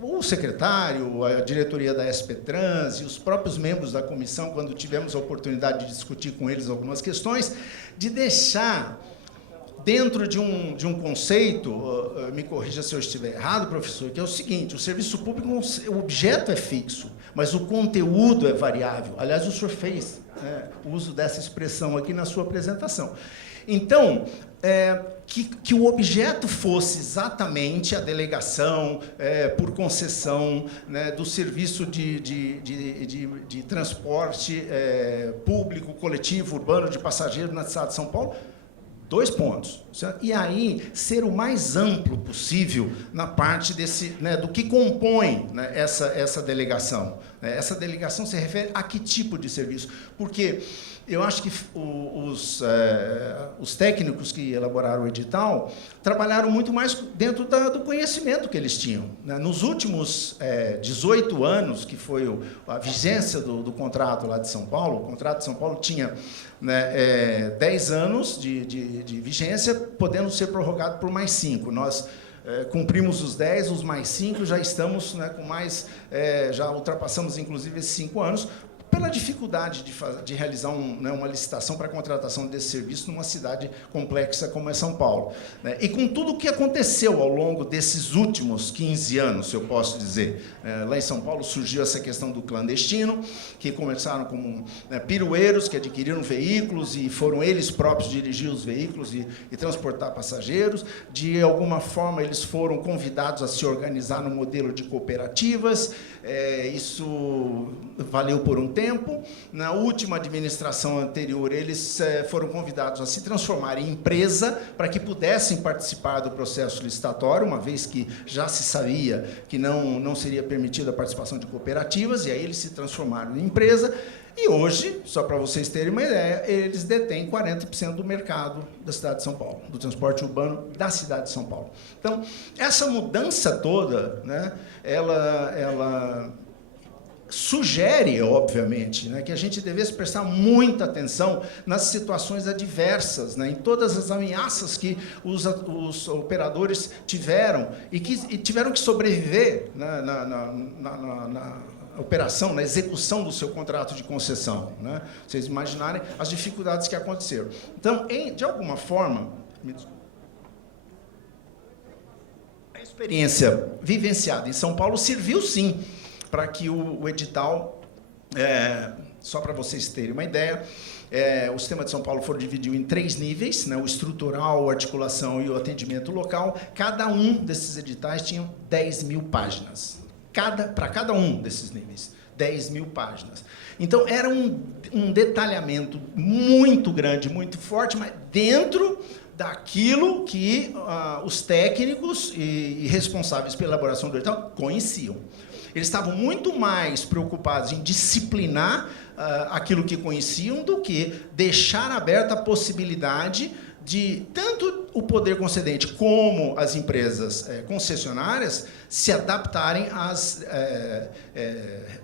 o secretário, a diretoria da SP Trans e os próprios membros da comissão, quando tivemos a oportunidade de discutir com eles algumas questões, de deixar dentro de um conceito, me corrija se eu estiver errado, professor, que é o seguinte: o serviço público, o objeto é fixo, mas o conteúdo é variável. Aliás, o senhor fez, né, uso dessa expressão aqui na sua apresentação. Então, que o objeto fosse exatamente a delegação, por concessão, né, do serviço de transporte público, coletivo, urbano, de passageiro na cidade de São Paulo. 2 pontos. Certo? E aí, ser o mais amplo possível na parte né, do que compõe, né, essa delegação. Essa delegação se refere a que tipo de serviço? Porque eu acho que os técnicos que elaboraram o edital trabalharam muito mais dentro do conhecimento que eles tinham, né? Nos últimos 18 anos, que foi a vigência do contrato lá de São Paulo, o contrato de São Paulo tinha, né, 10 anos de vigência, podendo ser prorrogado por mais 5. Nós cumprimos os 10, os mais 5, já estamos, né, com mais... já ultrapassamos, inclusive, esses 5 anos, pela dificuldade de realizar uma licitação para a contratação desse serviço numa cidade complexa como é São Paulo, né? E com tudo o que aconteceu ao longo desses últimos 15 anos, se eu posso dizer. Lá em São Paulo surgiu essa questão do clandestino, que começaram como pirueiros que adquiriram veículos e foram eles próprios dirigir os veículos e transportar passageiros. De alguma forma, eles foram convidados a se organizar no modelo de cooperativas. Isso valeu por um tempo. Na última administração anterior, eles foram convidados a se transformar em empresa para que pudessem participar do processo licitatório, uma vez que já se sabia que não seria permitida a participação de cooperativas, e aí eles se transformaram em empresa. E hoje, só para vocês terem uma ideia, eles detêm 40% do mercado da cidade de São Paulo, do transporte urbano da cidade de São Paulo. Então, essa mudança toda, né, ela sugere, obviamente, né, que a gente devesse prestar muita atenção nas situações adversas, né, em todas as ameaças que os operadores tiveram e tiveram que sobreviver, né, na operação, na execução do seu contrato de concessão, né? Vocês imaginarem as dificuldades que aconteceram. Então, de alguma forma, a experiência vivenciada em São Paulo serviu, sim, para que o edital, só para vocês terem uma ideia, o sistema de São Paulo foi dividido em 3 níveis, né, o estrutural, a articulação e o atendimento local. Cada um desses editais tinha 10 mil páginas. Para cada um desses níveis, 10 mil páginas. Então, era um detalhamento muito grande, muito forte, mas dentro daquilo que os técnicos e responsáveis pela elaboração do edital conheciam. Eles estavam muito mais preocupados em disciplinar aquilo que conheciam do que deixar aberta a possibilidade de tanto o poder concedente como as empresas concessionárias se adaptarem às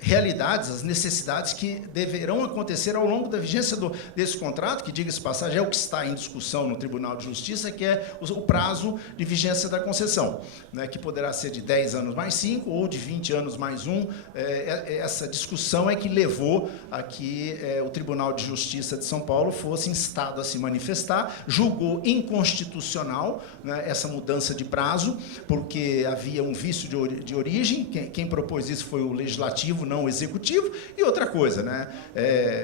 realidades, às necessidades que deverão acontecer ao longo da vigência desse contrato, que, diga-se de passagem, é o que está em discussão no Tribunal de Justiça, que é o prazo de vigência da concessão, né, que poderá ser de 10 anos mais 5 ou de 20 anos mais 1. Essa discussão é que levou a que o Tribunal de Justiça de São Paulo fosse instado a se manifestar, julgou inconstitucional, né, essa mudança de prazo, porque havia um vício de origem. Quem propôs isso foi o Legislativo, não o Executivo. E outra coisa, né,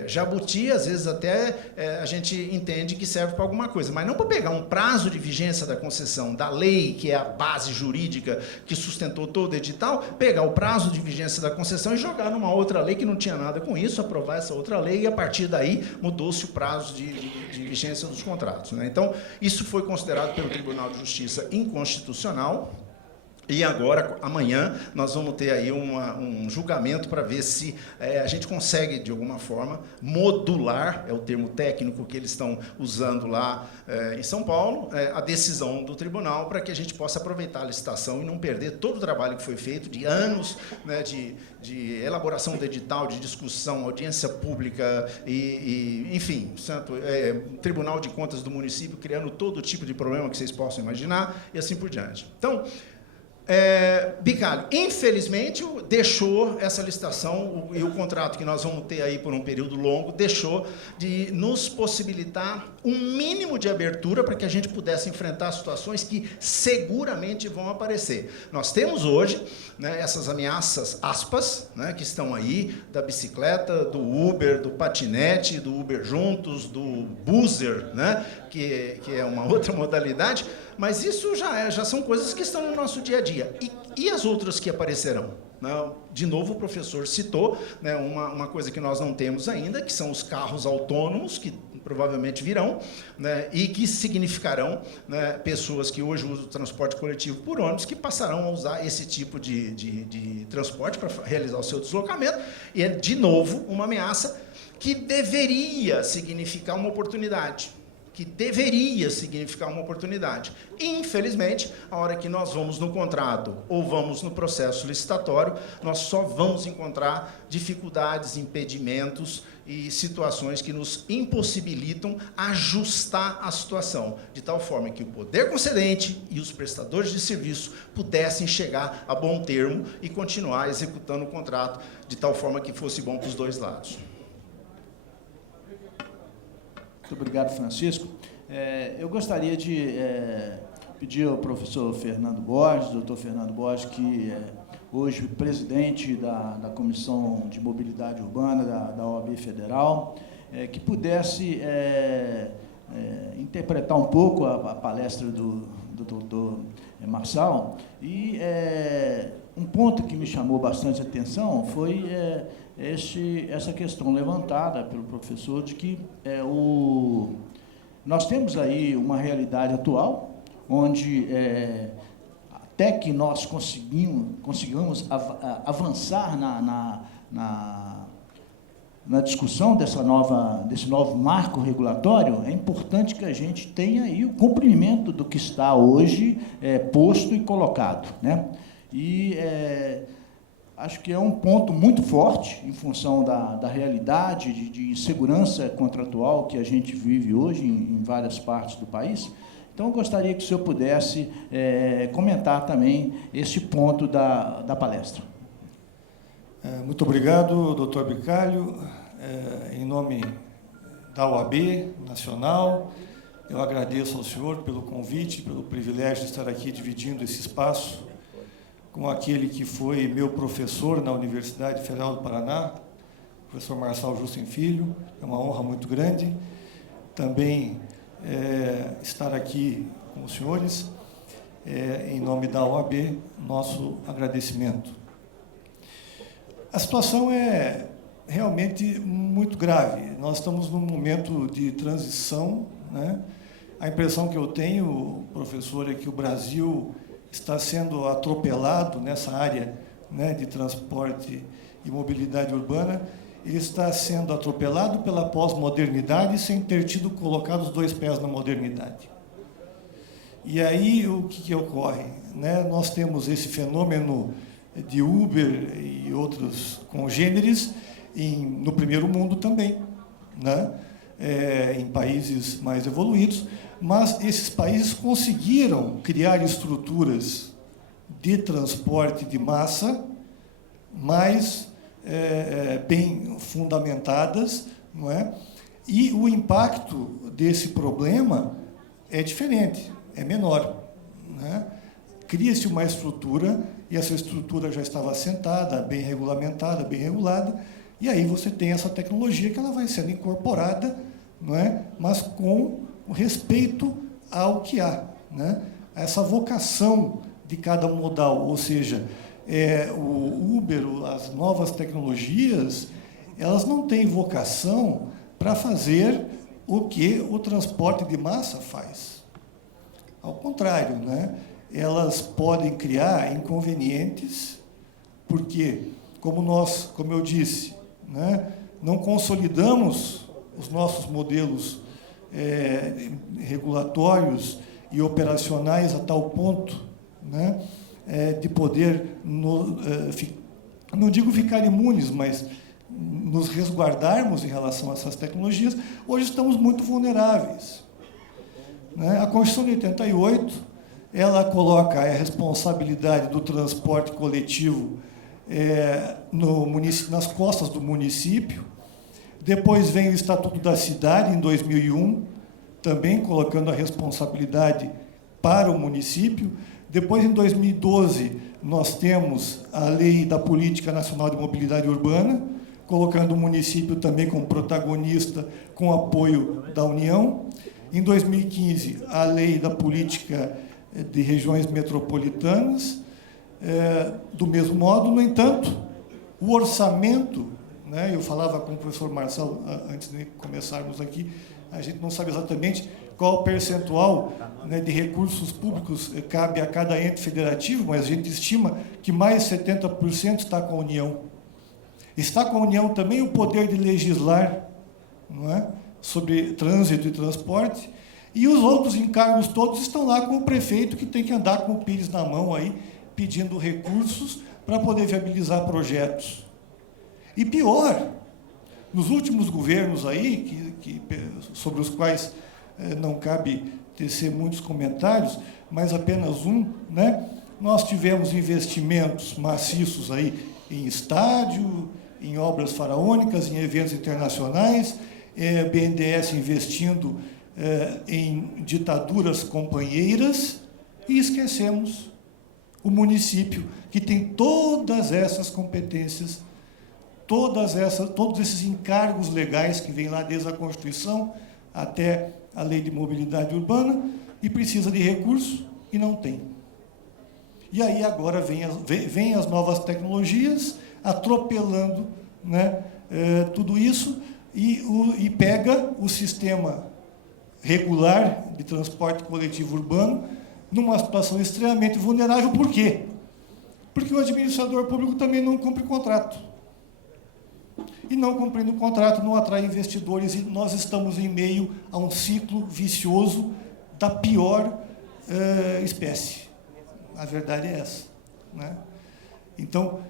jabuti, às vezes até a gente entende que serve para alguma coisa, mas não para pegar um prazo de vigência da concessão, da lei, que é a base jurídica que sustentou todo o edital, pegar o prazo de vigência da concessão e jogar numa outra lei que não tinha nada com isso, aprovar essa outra lei, e a partir daí mudou-se o prazo de vigência dos contratos, né? Então, isso foi considerado pelo Tribunal de Justiça inconstitucional. E agora, amanhã, nós vamos ter aí um julgamento para ver se a gente consegue, de alguma forma, modular, é o termo técnico que eles estão usando lá em São Paulo, a decisão do tribunal, para que a gente possa aproveitar a licitação e não perder todo o trabalho que foi feito de anos, né, de elaboração do edital, de discussão, audiência pública enfim, Tribunal de Contas do município criando todo tipo de problema que vocês possam imaginar e assim por diante. Então, Bicalho, infelizmente, deixou essa licitação e o contrato que nós vamos ter aí por um período longo, deixou de nos possibilitar um mínimo de abertura para que a gente pudesse enfrentar situações que seguramente vão aparecer. Nós temos hoje, né, essas ameaças, aspas, né, que estão aí, da bicicleta, do Uber, do patinete, do Uber Juntos, do Buzzer, né, que é uma outra modalidade, mas isso já são coisas que estão no nosso dia a dia. E as outras que aparecerão? De novo, o professor citou, né, uma coisa que nós não temos ainda, que são os carros autônomos, que provavelmente virão, né, e que significarão, né, pessoas que hoje usam o transporte coletivo por ônibus, que passarão a usar esse tipo de transporte para realizar o seu deslocamento. E é, de novo, uma ameaça que deveria significar uma oportunidade. Infelizmente, a hora que nós vamos no contrato ou vamos no processo licitatório, nós só vamos encontrar dificuldades, impedimentos e situações que nos impossibilitam ajustar a situação, de tal forma que o poder concedente e os prestadores de serviço pudessem chegar a bom termo e continuar executando o contrato de tal forma que fosse bom para os dois lados. Muito obrigado, Francisco. Eu gostaria de pedir ao professor Fernando Borges, doutor Fernando Borges, que é hoje presidente da Comissão de Mobilidade Urbana da OAB Federal, que pudesse interpretar um pouco a palestra do doutor Marçal. E um ponto que me chamou bastante atenção foi essa questão levantada pelo professor de que nós temos aí uma realidade atual, onde até que nós consigamos avançar na discussão desse novo marco regulatório, é importante que a gente tenha aí o cumprimento do que está hoje posto e colocado, né? E acho que é um ponto muito forte em função da realidade de insegurança contratual que a gente vive hoje em várias partes do país. Então, eu gostaria que o senhor pudesse comentar também esse ponto da palestra. Muito obrigado, doutor Bicalho. Em nome da OAB Nacional, eu agradeço ao senhor pelo convite, pelo privilégio de estar aqui dividindo esse espaço com aquele que foi meu professor na Universidade Federal do Paraná, professor Marçal Justin Filho. É uma honra muito grande. Também estar aqui com os senhores, em nome da OAB, nosso agradecimento. A situação é realmente muito grave. Nós estamos num momento de transição, né? A impressão que eu tenho, professor, é que o Brasil está sendo atropelado nessa área, né, de transporte e mobilidade urbana. Ele está sendo atropelado pela pós-modernidade sem ter tido colocado os dois pés na modernidade. E aí, o que ocorre? Né? Nós temos esse fenômeno de Uber e outros congêneres no primeiro mundo também, né? Em países mais evoluídos, mas esses países conseguiram criar estruturas de transporte de massa mais bem fundamentadas, não é? E o impacto desse problema é diferente, é menor, né? Cria-se uma estrutura, e essa estrutura já estava assentada, bem regulamentada, bem regulada, e aí você tem essa tecnologia que ela vai sendo incorporada, não é? Mas com o respeito ao que há, né? Essa vocação de cada modal, ou seja, o Uber, as novas tecnologias, elas não têm vocação para fazer o que o transporte de massa faz. Ao contrário, né? Elas podem criar inconvenientes, porque, como eu disse, né, não consolidamos os nossos modelos regulatórios e operacionais a tal ponto, né, de poder, não digo ficar imunes, mas nos resguardarmos em relação a essas tecnologias. Hoje estamos muito vulneráveis, né? A Constituição de 88, ela coloca a responsabilidade do transporte coletivo nas costas do município. Depois vem o Estatuto da Cidade, em 2001, também colocando a responsabilidade para o município. Depois, em 2012, nós temos a Lei da Política Nacional de Mobilidade Urbana, colocando o município também como protagonista, com apoio da União. Em 2015, a Lei da Política de Regiões Metropolitanas. Do mesmo modo, no entanto, o orçamento, né, eu falava com o professor Marçal antes de começarmos aqui, a gente não sabe exatamente qual o percentual, né, de recursos públicos cabe a cada ente federativo, mas a gente estima que mais de 70% está com a União. Está com a União também o poder de legislar, não é, sobre trânsito e transporte, e os outros encargos todos estão lá com o prefeito, que tem que andar com o pires na mão aí, pedindo recursos para poder viabilizar projetos. E pior, nos últimos governos aí, sobre os quais não cabe tecer muitos comentários, mas apenas um, né? Nós tivemos investimentos maciços aí em estádio, em obras faraônicas, em eventos internacionais, BNDES investindo em ditaduras companheiras, e esquecemos o município, que tem todas essas competências, todos esses encargos legais que vêm lá desde a Constituição até a Lei de Mobilidade Urbana, e precisa de recursos e não tem. E aí agora vem as novas tecnologias atropelando, né, tudo isso, e pega o sistema regular de transporte coletivo urbano numa situação extremamente vulnerável. Por quê? Porque o administrador público também não cumpre contrato. E não cumprindo o contrato não atrai investidores, e nós estamos em meio a um ciclo vicioso da pior espécie. A verdade é essa, né? Então,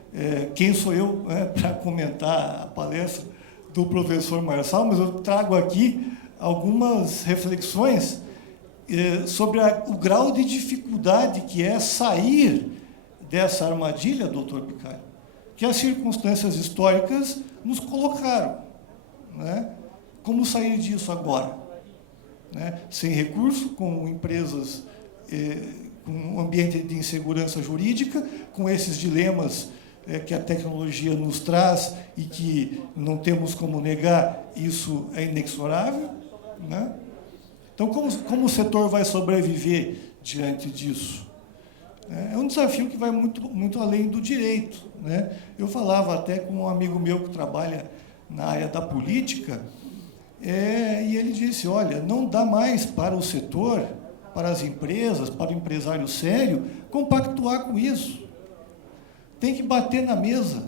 quem sou eu para comentar a palestra do professor Marçal, mas eu trago aqui algumas reflexões sobre o grau de dificuldade que é sair dessa armadilha, doutor Bicalho, que as circunstâncias históricas nos colocaram, né? Como sair disso agora? Né? Sem recurso, com empresas, com um ambiente de insegurança jurídica, com esses dilemas que a tecnologia nos traz e que não temos como negar, isso é inexorável, né? Então, como o setor vai sobreviver diante disso? É um desafio que vai muito além do direito, né? Eu falava até com um amigo meu que trabalha na área da política, e ele disse, olha, não dá mais para o setor, para as empresas, para o empresário sério, compactuar com isso. Tem que bater na mesa,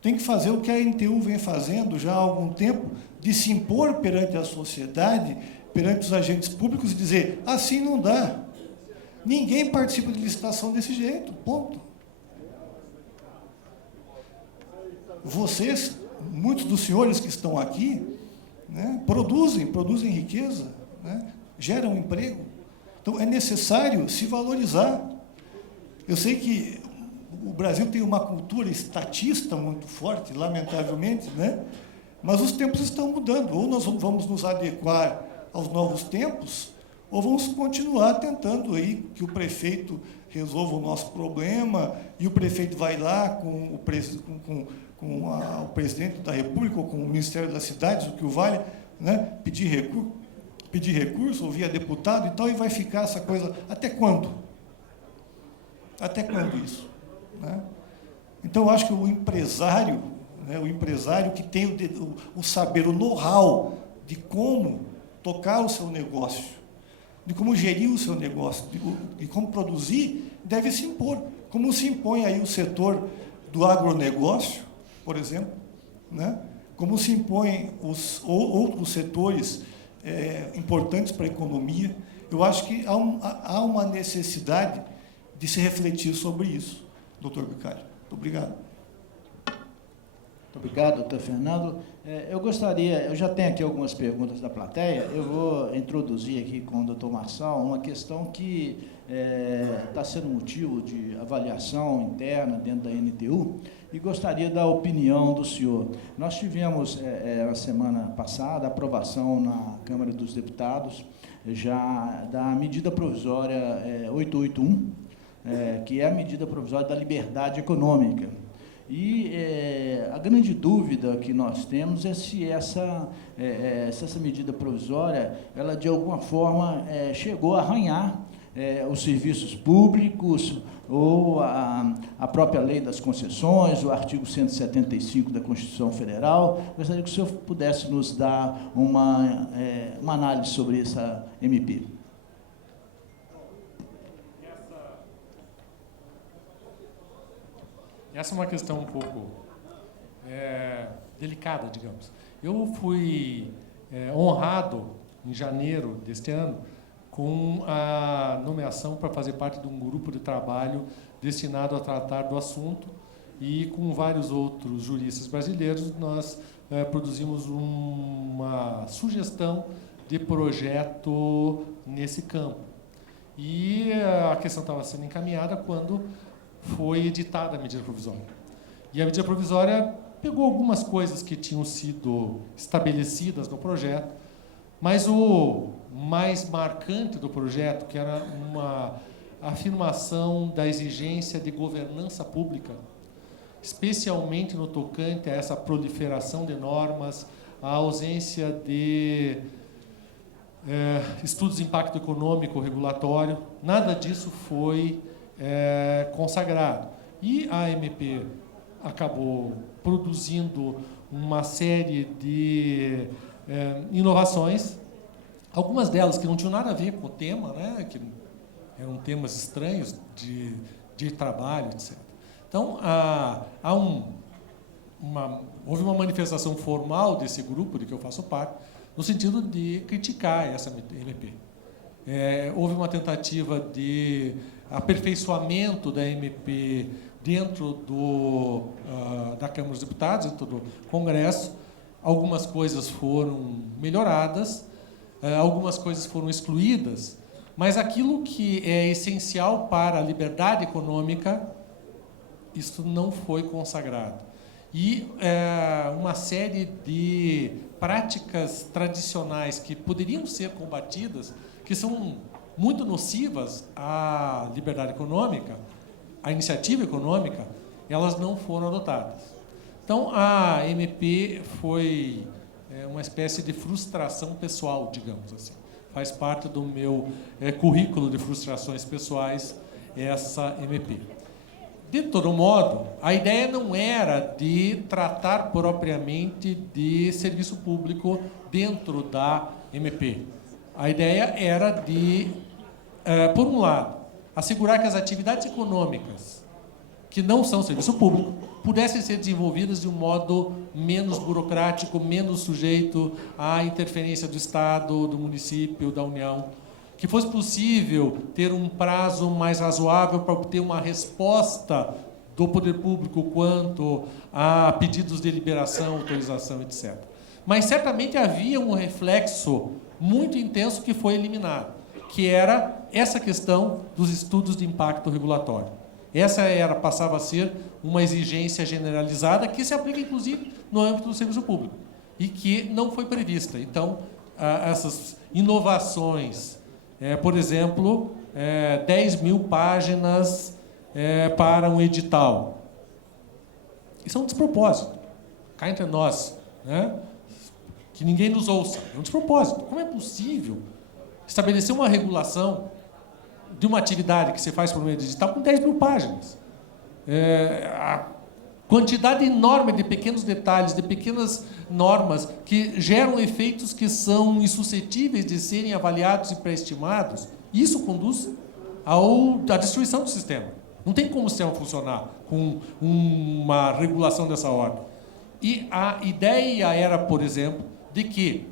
tem que fazer o que a NTU vem fazendo já há algum tempo, de se impor perante a sociedade, perante os agentes públicos, e dizer, assim não dá. Ninguém participa de licitação desse jeito, ponto. Vocês, muitos dos senhores que estão aqui, né, produzem riqueza, né, geram emprego. Então, é necessário se valorizar. Eu sei que o Brasil tem uma cultura estatista muito forte, lamentavelmente, né, mas os tempos estão mudando. Ou nós vamos nos adequar aos novos tempos, ou vamos continuar tentando aí que o prefeito resolva o nosso problema, e o prefeito vai lá com o presidente da República, ou com o Ministério das Cidades, o que o valha, né, pedir recurso, ou via deputado e tal, e vai ficar essa coisa. Até quando? Até quando isso? Né? Então, eu acho que o empresário, né, que tem o saber, o know-how de como tocar o seu negócio, de como gerir o seu negócio, de como produzir, deve se impor. Como se impõe aí o setor do agronegócio, por exemplo, né? Como se impõem os outros setores importantes para a economia. Eu acho que há uma necessidade de se refletir sobre isso, doutor Bicalho. Muito obrigado. Muito obrigado, doutor Fernando. Eu já tenho aqui algumas perguntas da plateia, eu vou introduzir aqui com o doutor Marçal uma questão que está sendo motivo de avaliação interna dentro da NTU, e gostaria da opinião do senhor. Nós tivemos, na semana passada, a aprovação na Câmara dos Deputados, já da medida provisória 881, que é a medida provisória da liberdade econômica. E a grande dúvida que nós temos é se essa medida provisória, ela de alguma forma chegou a arranhar os serviços públicos, ou a própria lei das concessões, o artigo 175 da Constituição Federal. Gostaria que o senhor pudesse nos dar uma análise sobre essa MP. Essa é uma questão um pouco delicada, digamos. Eu fui honrado, em janeiro deste ano, com a nomeação para fazer parte de um grupo de trabalho destinado a tratar do assunto, e com vários outros juristas brasileiros nós produzimos uma sugestão de projeto nesse campo. E a questão estava sendo encaminhada quando foi editada a medida provisória. E a medida provisória pegou algumas coisas que tinham sido estabelecidas no projeto, mas o mais marcante do projeto, que era uma afirmação da exigência de governança pública, especialmente no tocante a essa proliferação de normas, a ausência de estudos de impacto econômico regulatório, nada disso foi consagrado. E a MP acabou produzindo uma série de inovações, algumas delas que não tinham nada a ver com o tema, né, que eram temas estranhos de trabalho, etc. Então, houve uma manifestação formal desse grupo, de que eu faço parte, no sentido de criticar essa MP. Houve uma tentativa de aperfeiçoamento da MP dentro da Câmara dos Deputados, dentro do Congresso. Algumas coisas foram melhoradas, algumas coisas foram excluídas, mas aquilo que é essencial para a liberdade econômica, isso não foi consagrado. E uma série de práticas tradicionais que poderiam ser combatidas, que são muito nocivas à liberdade econômica, à iniciativa econômica, elas não foram adotadas. Então, a MP foi uma espécie de frustração pessoal, digamos assim. Faz parte do meu currículo de frustrações pessoais, essa MP. De todo modo, a ideia não era de tratar propriamente de serviço público dentro da MP. A ideia era de, por um lado, assegurar que as atividades econômicas que não são serviço público pudessem ser desenvolvidas de um modo menos burocrático, menos sujeito à interferência do Estado, do município, da União, que fosse possível ter um prazo mais razoável para obter uma resposta do poder público quanto a pedidos de liberação, autorização, etc. Mas certamente havia um reflexo muito intenso que foi eliminado, que era essa questão dos estudos de impacto regulatório. Essa passava a ser uma exigência generalizada que se aplica, inclusive, no âmbito do serviço público e que não foi prevista. Então, essas inovações, por exemplo, 10.000 páginas para um edital. Isso é um despropósito. Cá entre nós, né? Que ninguém nos ouça. É um despropósito. Como é possível estabelecer uma regulação de uma atividade que se faz por meio digital com 10.000 páginas? A quantidade enorme de pequenos detalhes, de pequenas normas que geram efeitos que são insuscetíveis de serem avaliados e pré-estimados, isso conduz à destruição do sistema. Não tem como o sistema funcionar com uma regulação dessa ordem. E a ideia era, por exemplo, de que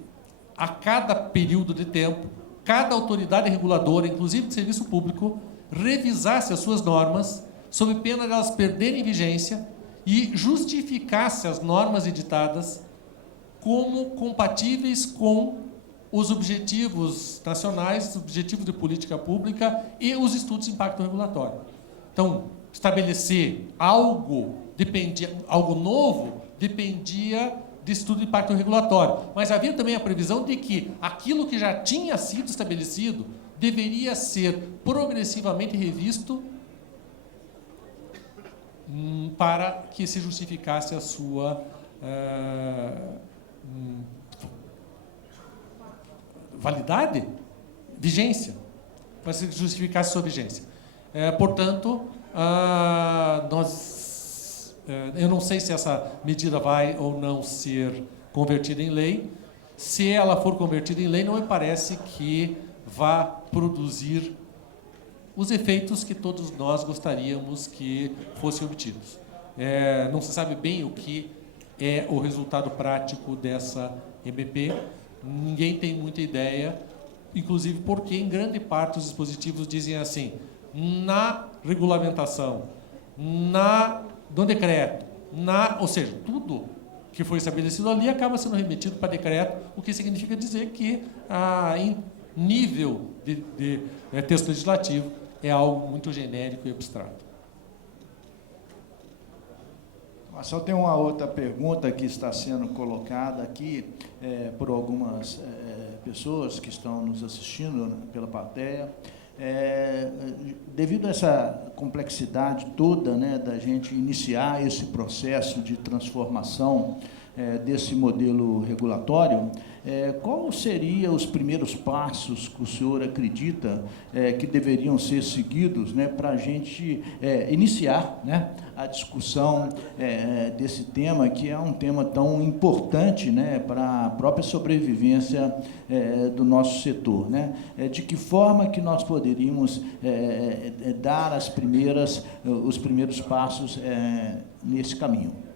a cada período de tempo, cada autoridade reguladora, inclusive de serviço público, revisasse as suas normas, sob pena de elas perderem vigência, e justificasse as normas editadas como compatíveis com os objetivos nacionais, os objetivos de política pública e os estudos de impacto regulatório. Então, estabelecer algo novo dependia de estudo de impacto regulatório. Mas havia também a previsão de que aquilo que já tinha sido estabelecido deveria ser progressivamente revisto para que se justificasse a sua validade? Vigência. Para se justificasse a sua vigência. Portanto, eu não sei se essa medida vai ou não ser convertida em lei. Se ela for convertida em lei, não me parece que vá produzir os efeitos que todos nós gostaríamos que fossem obtidos. Não se sabe bem o que é o resultado prático dessa MP. Ninguém tem muita ideia, inclusive porque, em grande parte, os dispositivos dizem assim: na regulamentação, no decreto, ou seja, tudo que foi estabelecido ali acaba sendo remetido para decreto, o que significa dizer que, em nível de texto legislativo, é algo muito genérico e abstrato. Marcelo, tem uma outra pergunta que está sendo colocada aqui por algumas pessoas que estão nos assistindo pela plateia. Devido a essa complexidade toda, né, da gente iniciar esse processo de transformação desse modelo regulatório, quais seriam os primeiros passos que o senhor acredita que deveriam ser seguidos, né, para a gente iniciar, né, a discussão desse tema, que é um tema tão importante, né, para a própria sobrevivência do nosso setor, né? De que forma que nós poderíamos dar os primeiros passos nesse caminho?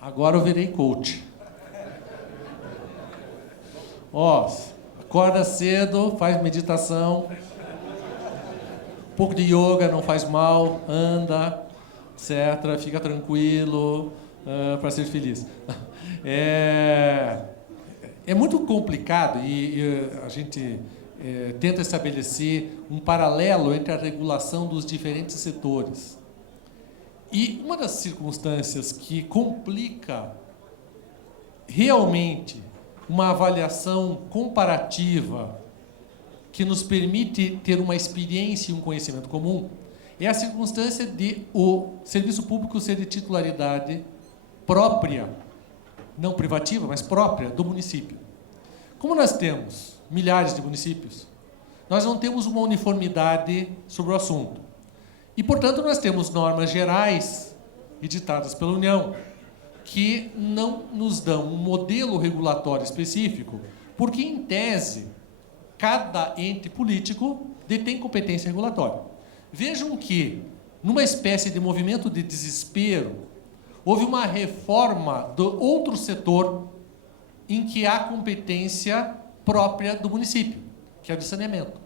Agora eu virei coach. Acorda cedo, faz meditação, um pouco de yoga não faz mal, anda, etc. Fica tranquilo, para ser feliz. É muito complicado e a gente tenta estabelecer um paralelo entre a regulação dos diferentes setores. E uma das circunstâncias que complica realmente uma avaliação comparativa que nos permite ter uma experiência e um conhecimento comum é a circunstância de o serviço público ser de titularidade própria, não privativa, mas própria do município. Como nós temos milhares de municípios, nós não temos uma uniformidade sobre o assunto. E, portanto, nós temos normas gerais editadas pela União que não nos dão um modelo regulatório específico, porque, em tese, cada ente político detém competência regulatória. Vejam que, numa espécie de movimento de desespero, houve uma reforma do outro setor em que há competência própria do município, que é o de saneamento.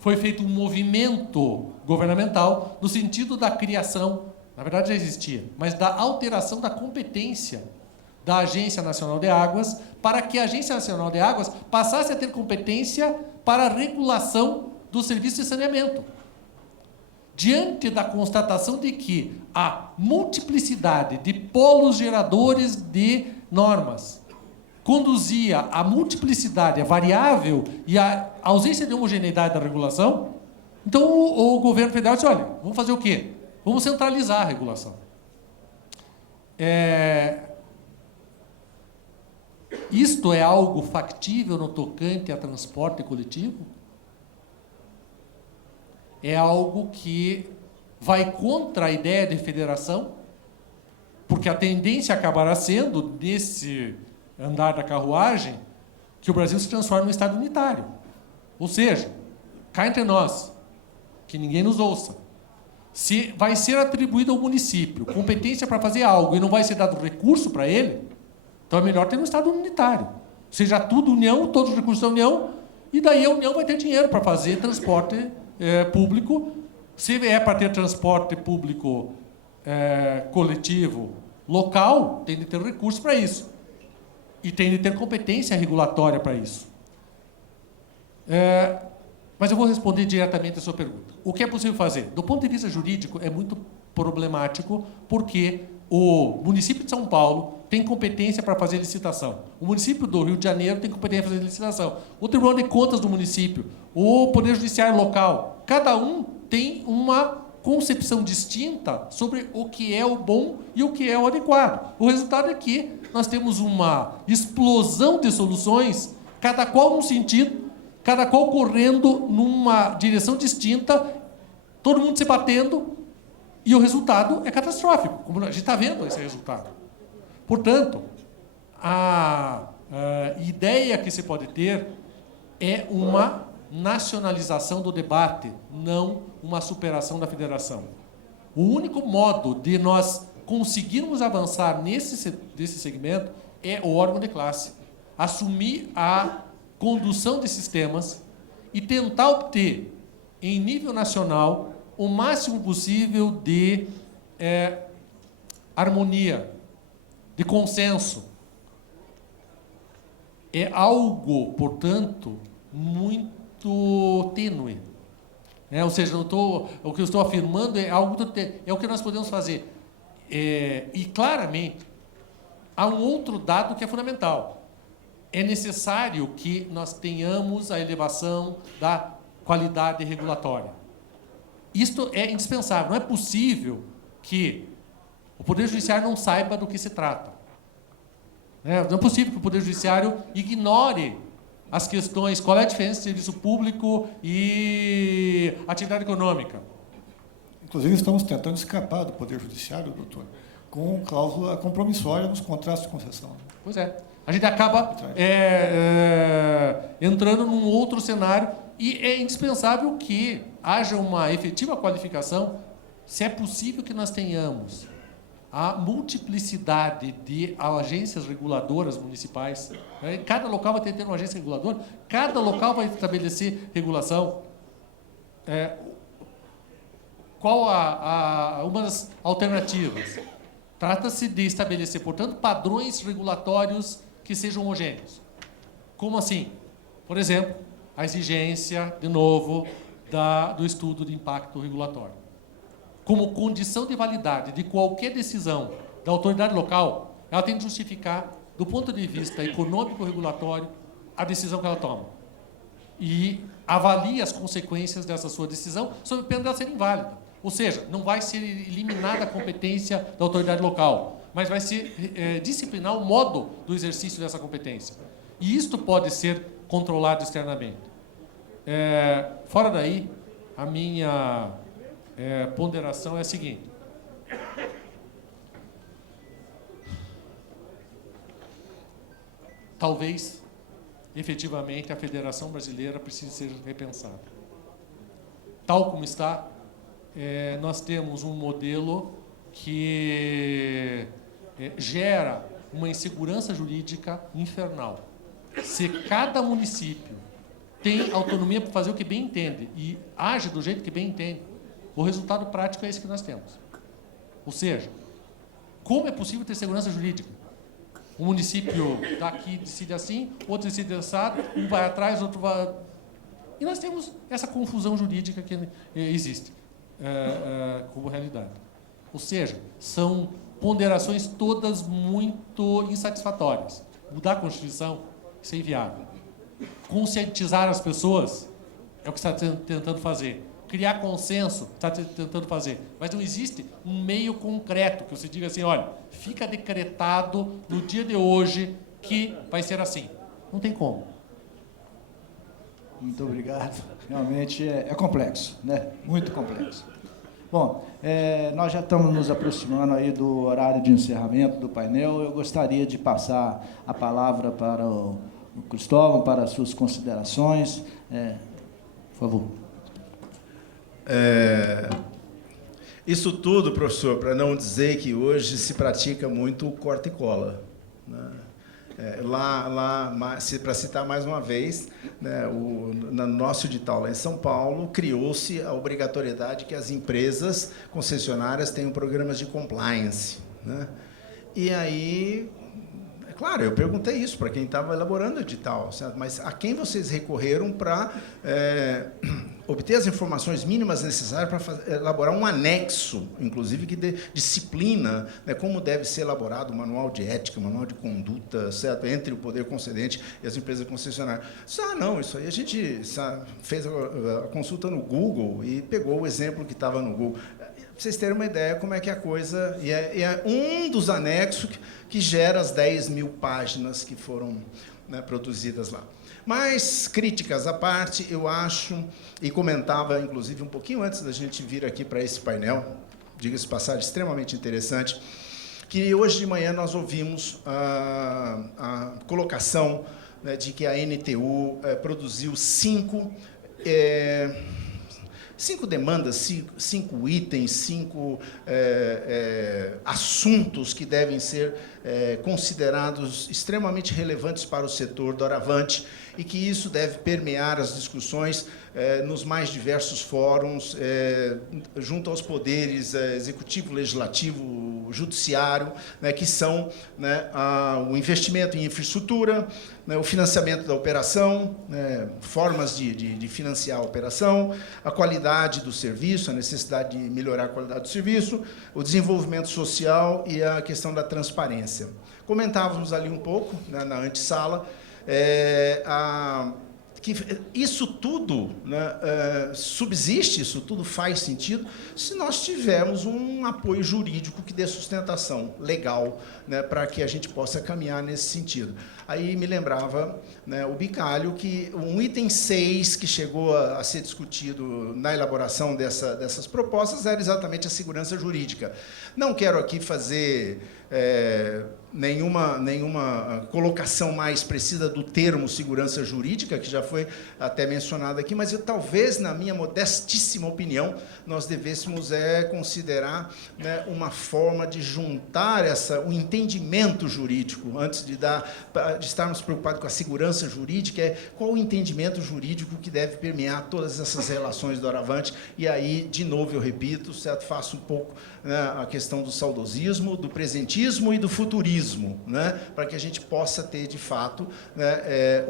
Foi feito um movimento governamental no sentido da criação, na verdade já existia, mas da alteração da competência da Agência Nacional de Águas, para que a Agência Nacional de Águas passasse a ter competência para a regulação do serviço de saneamento. Diante da constatação de que a multiplicidade de polos geradores de normas conduzia à multiplicidade, à variável e à ausência de homogeneidade da regulação, então o governo federal disse, olha, vamos fazer o quê? Vamos centralizar a regulação. Isto é algo factível no tocante a transporte coletivo? É algo que vai contra a ideia de federação, porque a tendência acabará sendo, nesse andar da carruagem, que o Brasil se transforme num Estado unitário. Ou seja, cá entre nós, que ninguém nos ouça, se vai ser atribuído ao município competência para fazer algo e não vai ser dado recurso para ele, então é melhor ter um Estado unitário. Seja tudo União, todos os recursos da União, e daí a União vai ter dinheiro para fazer transporte público. Se é para ter transporte público coletivo local, tem de ter recurso para isso. E tem de ter competência regulatória para isso. Mas eu vou responder diretamente a sua pergunta. O que é possível fazer? Do ponto de vista jurídico, é muito problemático, porque o município de São Paulo tem competência para fazer licitação. O município do Rio de Janeiro tem competência para fazer licitação. O Tribunal de Contas do município, o Poder Judiciário local, cada um tem uma concepção distinta sobre o que é o bom e o que é o adequado. O resultado é que nós temos uma explosão de soluções, cada qual num sentido, cada qual correndo numa direção distinta, todo mundo se batendo, e o resultado é catastrófico, como a gente está vendo esse resultado. Portanto, a ideia que se pode ter é uma nacionalização do debate, não uma superação da federação. O único modo de nós conseguirmos avançar nesse segmento é o órgão de classe. Assumir a condução de sistemas e tentar obter, em nível nacional, o máximo possível de harmonia, de consenso. É algo, portanto, muito tênue. Ou seja, o que eu estou afirmando é algo é o que nós podemos fazer. E, claramente, há um outro dado que é fundamental. É necessário que nós tenhamos a elevação da qualidade regulatória. Isto é indispensável. Não é possível que o Poder Judiciário não saiba do que se trata. Não é possível que o Poder Judiciário ignore as questões, qual é a diferença entre serviço público e atividade econômica. Inclusive, estamos tentando escapar do Poder Judiciário, doutor, com cláusula compromissória nos contratos de concessão. Pois é. A gente acaba entrando num outro cenário e é indispensável que haja uma efetiva qualificação, se é possível que nós tenhamos a multiplicidade de agências reguladoras municipais. Cada local vai ter uma agência reguladora, cada local vai estabelecer regulação. Qual uma das alternativas? Trata-se de estabelecer, portanto, padrões regulatórios que sejam homogêneos. Como assim? Por exemplo, a exigência, de novo, do estudo de impacto regulatório. Como condição de validade de qualquer decisão da autoridade local, ela tem que justificar, do ponto de vista econômico-regulatório, a decisão que ela toma. E avalia as consequências dessa sua decisão sob pena dela ser inválida. Ou seja, não vai ser eliminada a competência da autoridade local, mas vai ser disciplinar o modo do exercício dessa competência. E isto pode ser controlado externamente. Fora daí, a minha ponderação é a seguinte. Talvez, efetivamente, a Federação Brasileira precise ser repensada. Tal como está, nós temos um modelo que gera uma insegurança jurídica infernal. Se cada município tem autonomia para fazer o que bem entende e age do jeito que bem entende, o resultado prático é esse que nós temos. Ou seja, como é possível ter segurança jurídica? Um município daqui decide assim, outro decide assado, um vai atrás, outro vai... E nós temos essa confusão jurídica que existe como realidade. Ou seja, são ponderações todas muito insatisfatórias. Mudar a Constituição, isso é inviável. Conscientizar as pessoas é o que está tentando fazer. Criar consenso, está tentando fazer. Mas não existe um meio concreto que você diga assim, olha, fica decretado no dia de hoje que vai ser assim. Não tem como. Muito obrigado. Realmente é complexo, né? Muito complexo. Bom, nós já estamos nos aproximando aí do horário de encerramento do painel. Eu gostaria de passar a palavra para o Cristóvão, para as suas considerações. Por favor. Isso tudo, professor, para não dizer que hoje se pratica muito corta e cola, né? Para citar mais uma vez, né, no nosso edital lá em São Paulo, criou-se a obrigatoriedade que as empresas concessionárias tenham programas de compliance, né? E aí, claro, eu perguntei isso para quem estava elaborando o edital, certo? Mas a quem vocês recorreram para obter as informações mínimas necessárias para elaborar um anexo, inclusive, que dê disciplina, né, como deve ser elaborado o manual de ética, o manual de conduta, certo? Entre o poder concedente e as empresas concessionárias. Não, isso aí a gente fez a consulta no Google e pegou o exemplo que estava no Google. Para vocês terem uma ideia como é que a coisa... E é um dos anexos que gera as 10.000 páginas que foram, né, produzidas lá. Mas, críticas à parte, eu acho, e comentava, inclusive, um pouquinho antes da gente vir aqui para esse painel, diga-se de passagem, extremamente interessante, que hoje de manhã nós ouvimos a colocação, né, de que a NTU produziu 5 demandas, 5 itens, 5 assuntos que devem ser considerados extremamente relevantes para o setor doravante e que isso deve permear as discussões nos mais diversos fóruns, junto aos poderes executivo, legislativo, judiciário, né, que são, né, o investimento em infraestrutura, né, o financiamento da operação, né, formas de financiar a operação, a qualidade do serviço, a necessidade de melhorar a qualidade do serviço, o desenvolvimento social e a questão da transparência. Comentávamos ali um pouco, né, na antessala, que isso tudo, né, subsiste, isso tudo faz sentido se nós tivermos um apoio jurídico que dê sustentação legal, né, para que a gente possa caminhar nesse sentido. Aí me lembrava, né, o Bicalho que um item 6 que chegou a ser discutido na elaboração dessas propostas era exatamente a segurança jurídica. Não quero aqui fazer nenhuma colocação mais precisa do termo segurança jurídica, que já foi até mencionado aqui, mas talvez, na minha modestíssima opinião, nós devêssemos considerar, né, uma forma de juntar o entendimento jurídico, antes de estarmos preocupados com a segurança jurídica, qual o entendimento jurídico que deve permear todas essas relações doravante. E aí, de novo, eu repito, certo, faço um pouco, né, a questão do saudosismo, do presentismo e do futurismo, né, para que a gente possa ter, de fato, né,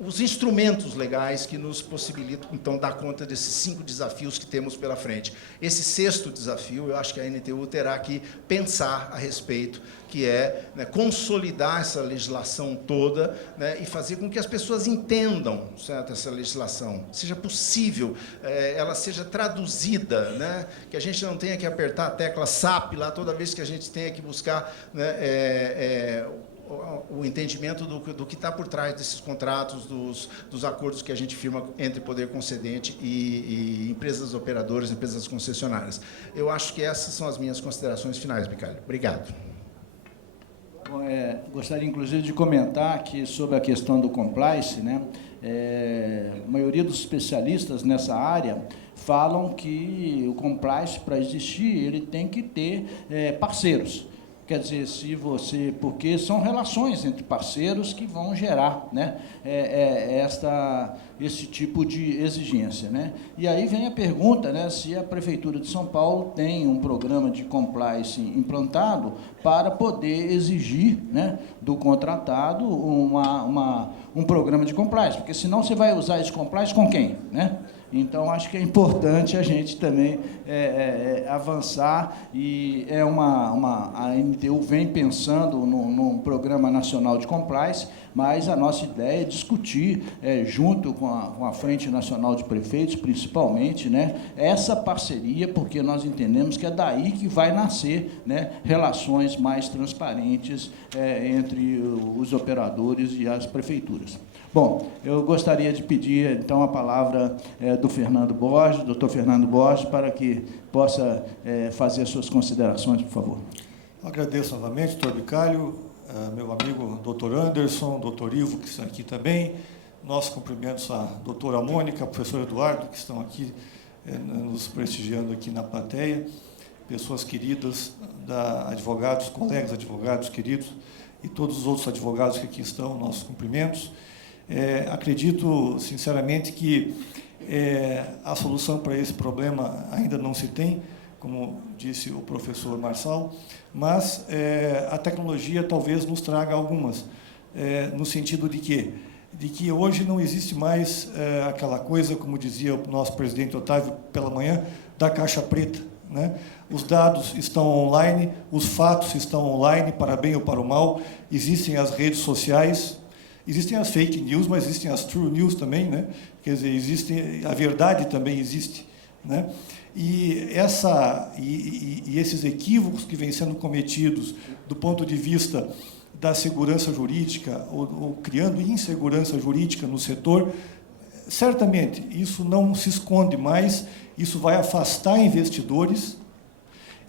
os instrumentos legais que nos possibilitam, então, dar conta desses 5 desafios que temos pela frente. Esse 6º desafio, eu acho que a NTU terá que pensar a respeito, que né, consolidar essa legislação toda, né, e fazer com que as pessoas entendam, certo, essa legislação, seja possível, ela seja traduzida, né, que a gente não tenha que apertar a tecla SAP lá toda vez que a gente tenha que buscar, né, o entendimento do que está por trás desses contratos, dos acordos que a gente firma entre poder concedente e empresas operadoras, empresas concessionárias. Eu acho que essas são as minhas considerações finais, Bicalho. Obrigado. Bom, gostaria, inclusive, de comentar aqui sobre a questão do compliance, né? A maioria dos especialistas nessa área falam que o compliance, para existir, ele tem que ter parceiros. Quer dizer, porque são relações entre parceiros que vão gerar, né, esse tipo de exigência, né? E aí vem a pergunta, né, se a Prefeitura de São Paulo tem um programa de compliance implantado para poder exigir, né, do contratado um programa de compliance, porque senão você vai usar esse compliance com quem, né? Então, acho que é importante a gente também avançar, e a NTU vem pensando num programa nacional de compliance, mas a nossa ideia é discutir, junto com a Frente Nacional de Prefeitos, principalmente, né, essa parceria, porque nós entendemos que é daí que vai nascer, né, relações mais transparentes entre os operadores e as prefeituras. Bom, eu gostaria de pedir, então, a palavra do Fernando Borges, doutor Fernando Borges, para que possa fazer suas considerações, por favor. Agradeço novamente, doutor Bicalho, meu amigo doutor Anderson, doutor Ivo, que estão aqui também. Nossos cumprimentos à doutora Mônica, ao professor Eduardo, que estão aqui nos prestigiando aqui na plateia, pessoas queridas, advogados, colegas advogados queridos, e todos os outros advogados que aqui estão, nossos cumprimentos. Acredito, sinceramente, que a solução para esse problema ainda não se tem, como disse o professor Marçal, mas a tecnologia talvez nos traga algumas, no sentido de quê? De que hoje não existe mais aquela coisa, como dizia o nosso presidente Otávio pela manhã, da caixa preta, né? Os dados estão online, os fatos estão online, para bem ou para o mal, existem as redes sociais, existem as fake news, mas existem as true news também, né? Quer dizer, a verdade também existe, né? E esses equívocos que vêm sendo cometidos do ponto de vista da segurança jurídica, ou criando insegurança jurídica no setor, certamente isso não se esconde mais, isso vai afastar investidores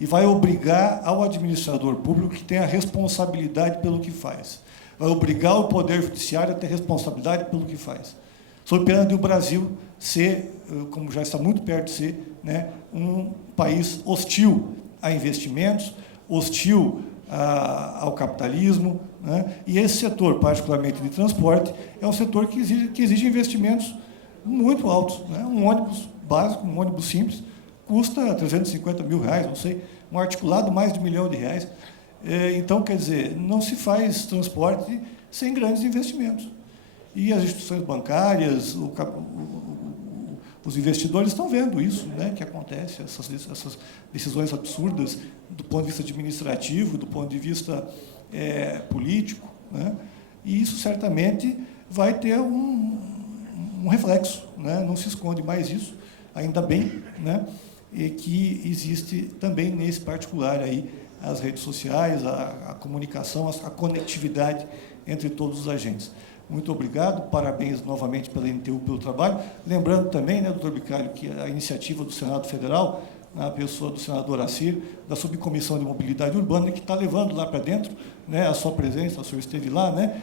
e vai obrigar ao administrador público que tem a responsabilidade pelo que faz. Vai obrigar o Poder Judiciário a ter responsabilidade pelo que faz. Sob pena de o Brasil ser, como já está muito perto de ser, né, um país hostil a investimentos, hostil ao capitalismo, né? E esse setor, particularmente de transporte, é um setor que exige investimentos muito altos, né? Um ônibus básico, um ônibus simples, custa 350 mil reais, não sei, um articulado mais de R$1 milhão. Então, quer dizer, não se faz transporte sem grandes investimentos. E as instituições bancárias, os investidores estão vendo isso, né, que acontece, essas decisões absurdas do ponto de vista administrativo, do ponto de vista político, né, e isso certamente vai ter um reflexo, né, não se esconde mais isso, ainda bem, né, e que existe também nesse particular aí as redes sociais, a comunicação, a conectividade entre todos os agentes. Muito obrigado, parabéns novamente pela NTU pelo trabalho. Lembrando também, né, doutor Bicalho, que a iniciativa do Senado Federal, na pessoa do senador Assir, da Subcomissão de Mobilidade Urbana, que está levando lá para dentro, né, a sua presença, o senhor esteve lá, né,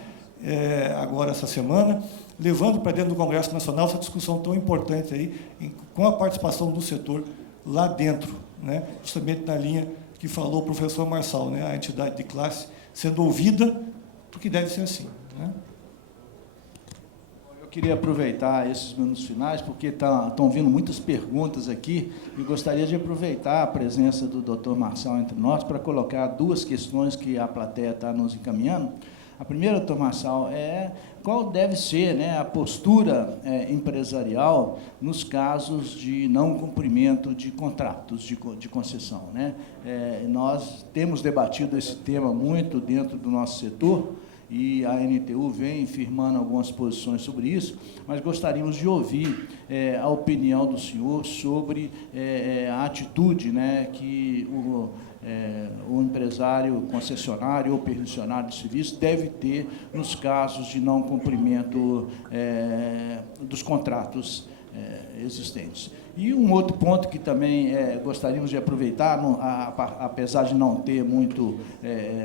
agora essa semana, levando para dentro do Congresso Nacional essa discussão tão importante aí, com a participação do setor lá dentro, né, justamente na linha que falou o professor Marçal, né, a entidade de classe sendo ouvida, porque deve ser assim, né? Eu queria aproveitar esses minutos finais, porque estão vindo muitas perguntas aqui, e gostaria de aproveitar a presença do Dr. Marçal entre nós para colocar duas questões que a plateia está nos encaminhando. A primeira, doutor Marçal, é qual deve ser, né, a postura empresarial nos casos de não cumprimento de contratos de concessão, né? Nós temos debatido esse tema muito dentro do nosso setor, e a NTU vem firmando algumas posições sobre isso, mas gostaríamos de ouvir a opinião do senhor sobre a atitude, né, que o empresário concessionário ou permissionário de serviço deve ter nos casos de não cumprimento dos contratos existentes. E um outro ponto que também gostaríamos de aproveitar, apesar de não ter muito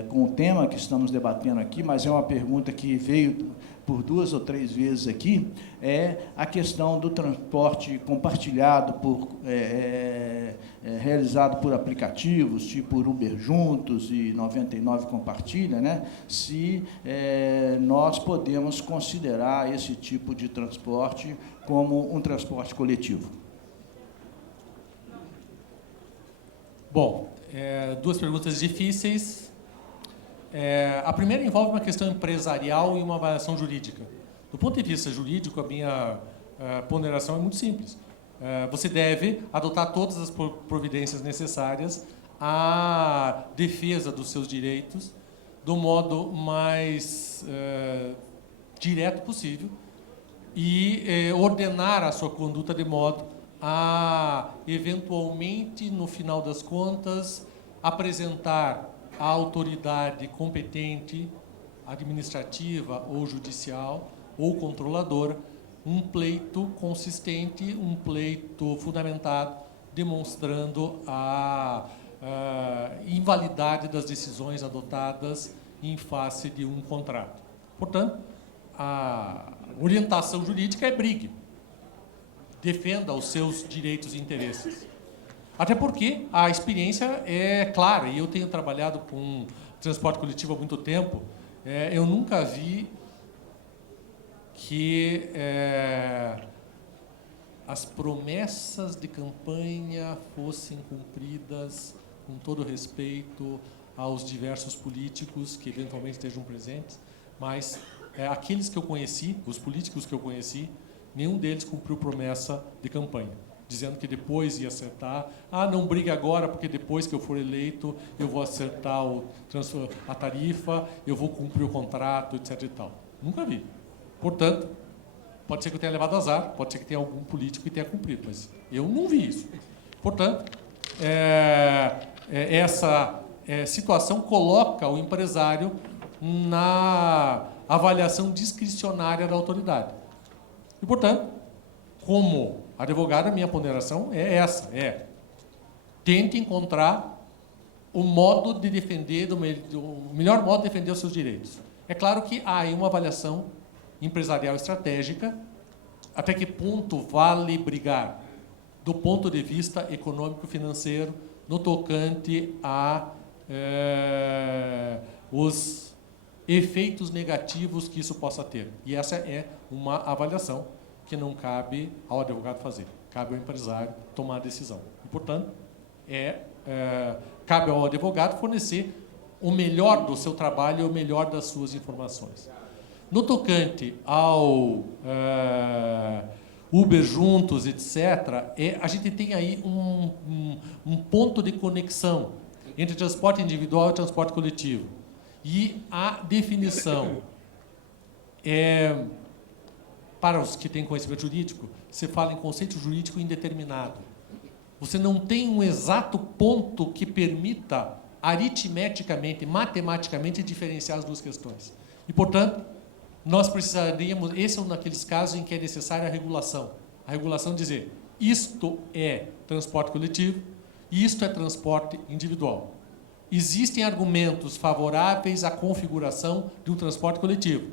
com o tema que estamos debatendo aqui, mas é uma pergunta que veio por 2 ou 3 vezes aqui, é a questão do transporte compartilhado, realizado por aplicativos, tipo Uber Juntos e 99 Compartilha, né? Se nós podemos considerar esse tipo de transporte como um transporte coletivo. Bom, duas perguntas difíceis. A primeira envolve uma questão empresarial e uma avaliação jurídica. Do ponto de vista jurídico, a minha ponderação é muito simples. Você deve adotar todas as providências necessárias à defesa dos seus direitos do modo mais direto possível e ordenar a sua conduta de modo a, eventualmente, no final das contas, apresentar à autoridade competente, administrativa ou judicial ou controladora, um pleito consistente, um pleito fundamentado, demonstrando a invalidade das decisões adotadas em face de um contrato. Portanto, a orientação jurídica é brigue. Defenda os seus direitos e interesses. Até porque a experiência é clara, e eu tenho trabalhado com transporte coletivo há muito tempo, eu nunca vi que as promessas de campanha fossem cumpridas com todo respeito aos diversos políticos que eventualmente estejam presentes, mas aqueles que eu conheci, os políticos que eu conheci, nenhum deles cumpriu promessa de campanha, dizendo que depois ia acertar. Não brigue agora, porque depois que eu for eleito, eu vou acertar a tarifa, eu vou cumprir o contrato, etc. e tal. Nunca vi. Portanto, pode ser que eu tenha levado azar, pode ser que tenha algum político que tenha cumprido, mas eu não vi isso. Portanto, essa situação coloca o empresário na avaliação discricionária da autoridade. E, portanto, como advogado, a minha ponderação é essa, tente encontrar o modo de defender, o melhor modo de defender os seus direitos. É claro que há aí uma avaliação empresarial estratégica, até que ponto vale brigar do ponto de vista econômico-financeiro no tocante a os efeitos negativos que isso possa ter. E essa é uma avaliação que não cabe ao advogado fazer, cabe ao empresário tomar a decisão. E, portanto, cabe ao advogado fornecer o melhor do seu trabalho e o melhor das suas informações. No tocante ao Uber Juntos, etc., a gente tem aí um ponto de conexão entre transporte individual e transporte coletivo. E a definição para os que têm conhecimento jurídico, você fala em conceito jurídico indeterminado. Você não tem um exato ponto que permita aritmeticamente, matematicamente, diferenciar as duas questões. E, portanto, nós precisaríamos, esse é um daqueles casos em que é necessária a regulação. A regulação dizer, isto é transporte coletivo e isto é transporte individual. Existem argumentos favoráveis à configuração de um transporte coletivo.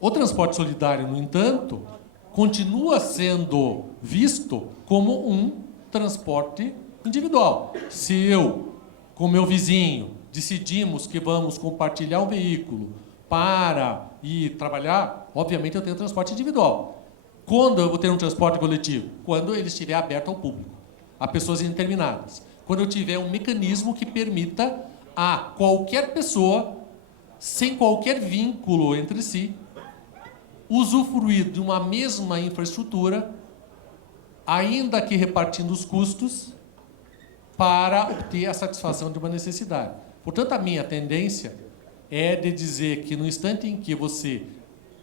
O transporte solidário, no entanto, continua sendo visto como um transporte individual. Se eu, com meu vizinho, decidimos que vamos compartilhar um veículo para ir trabalhar, obviamente eu tenho transporte individual. Quando eu vou ter um transporte coletivo? Quando ele estiver aberto ao público, a pessoas indeterminadas. Quando eu tiver um mecanismo que permita a qualquer pessoa, sem qualquer vínculo entre si, usufruir de uma mesma infraestrutura, ainda que repartindo os custos, para obter a satisfação de uma necessidade. Portanto, a minha tendência é de dizer que no instante em que você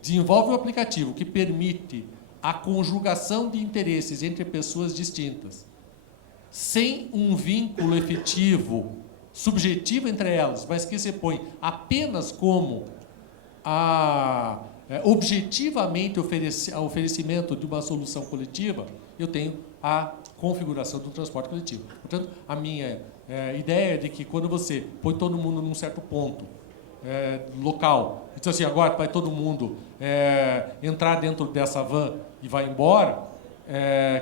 desenvolve um aplicativo que permite a conjugação de interesses entre pessoas distintas, sem um vínculo efetivo, subjetivo entre elas, mas que se põe apenas como objetivamente o oferecimento de uma solução coletiva, eu tenho a configuração do transporte coletivo. Portanto, a minha ideia é de que quando você põe todo mundo num certo ponto local, diz assim, agora vai todo mundo entrar dentro dessa van e vai embora,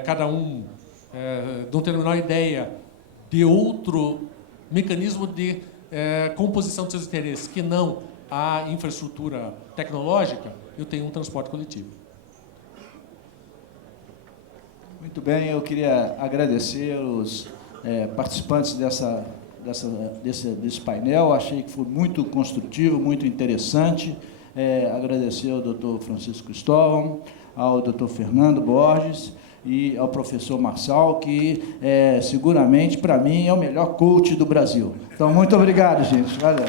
cada um não tem a menor ideia de outro mecanismo de composição de seus interesses, que não a infraestrutura tecnológica, eu tenho um transporte coletivo. Muito bem, eu queria agradecer os participantes desse painel, achei que foi muito construtivo, muito interessante. Agradecer ao Dr. Francisco Cristóvão, ao Dr. Fernando Borges e ao professor Marçal, que seguramente, para mim, é o melhor coach do Brasil. Então, muito obrigado, gente. Valeu.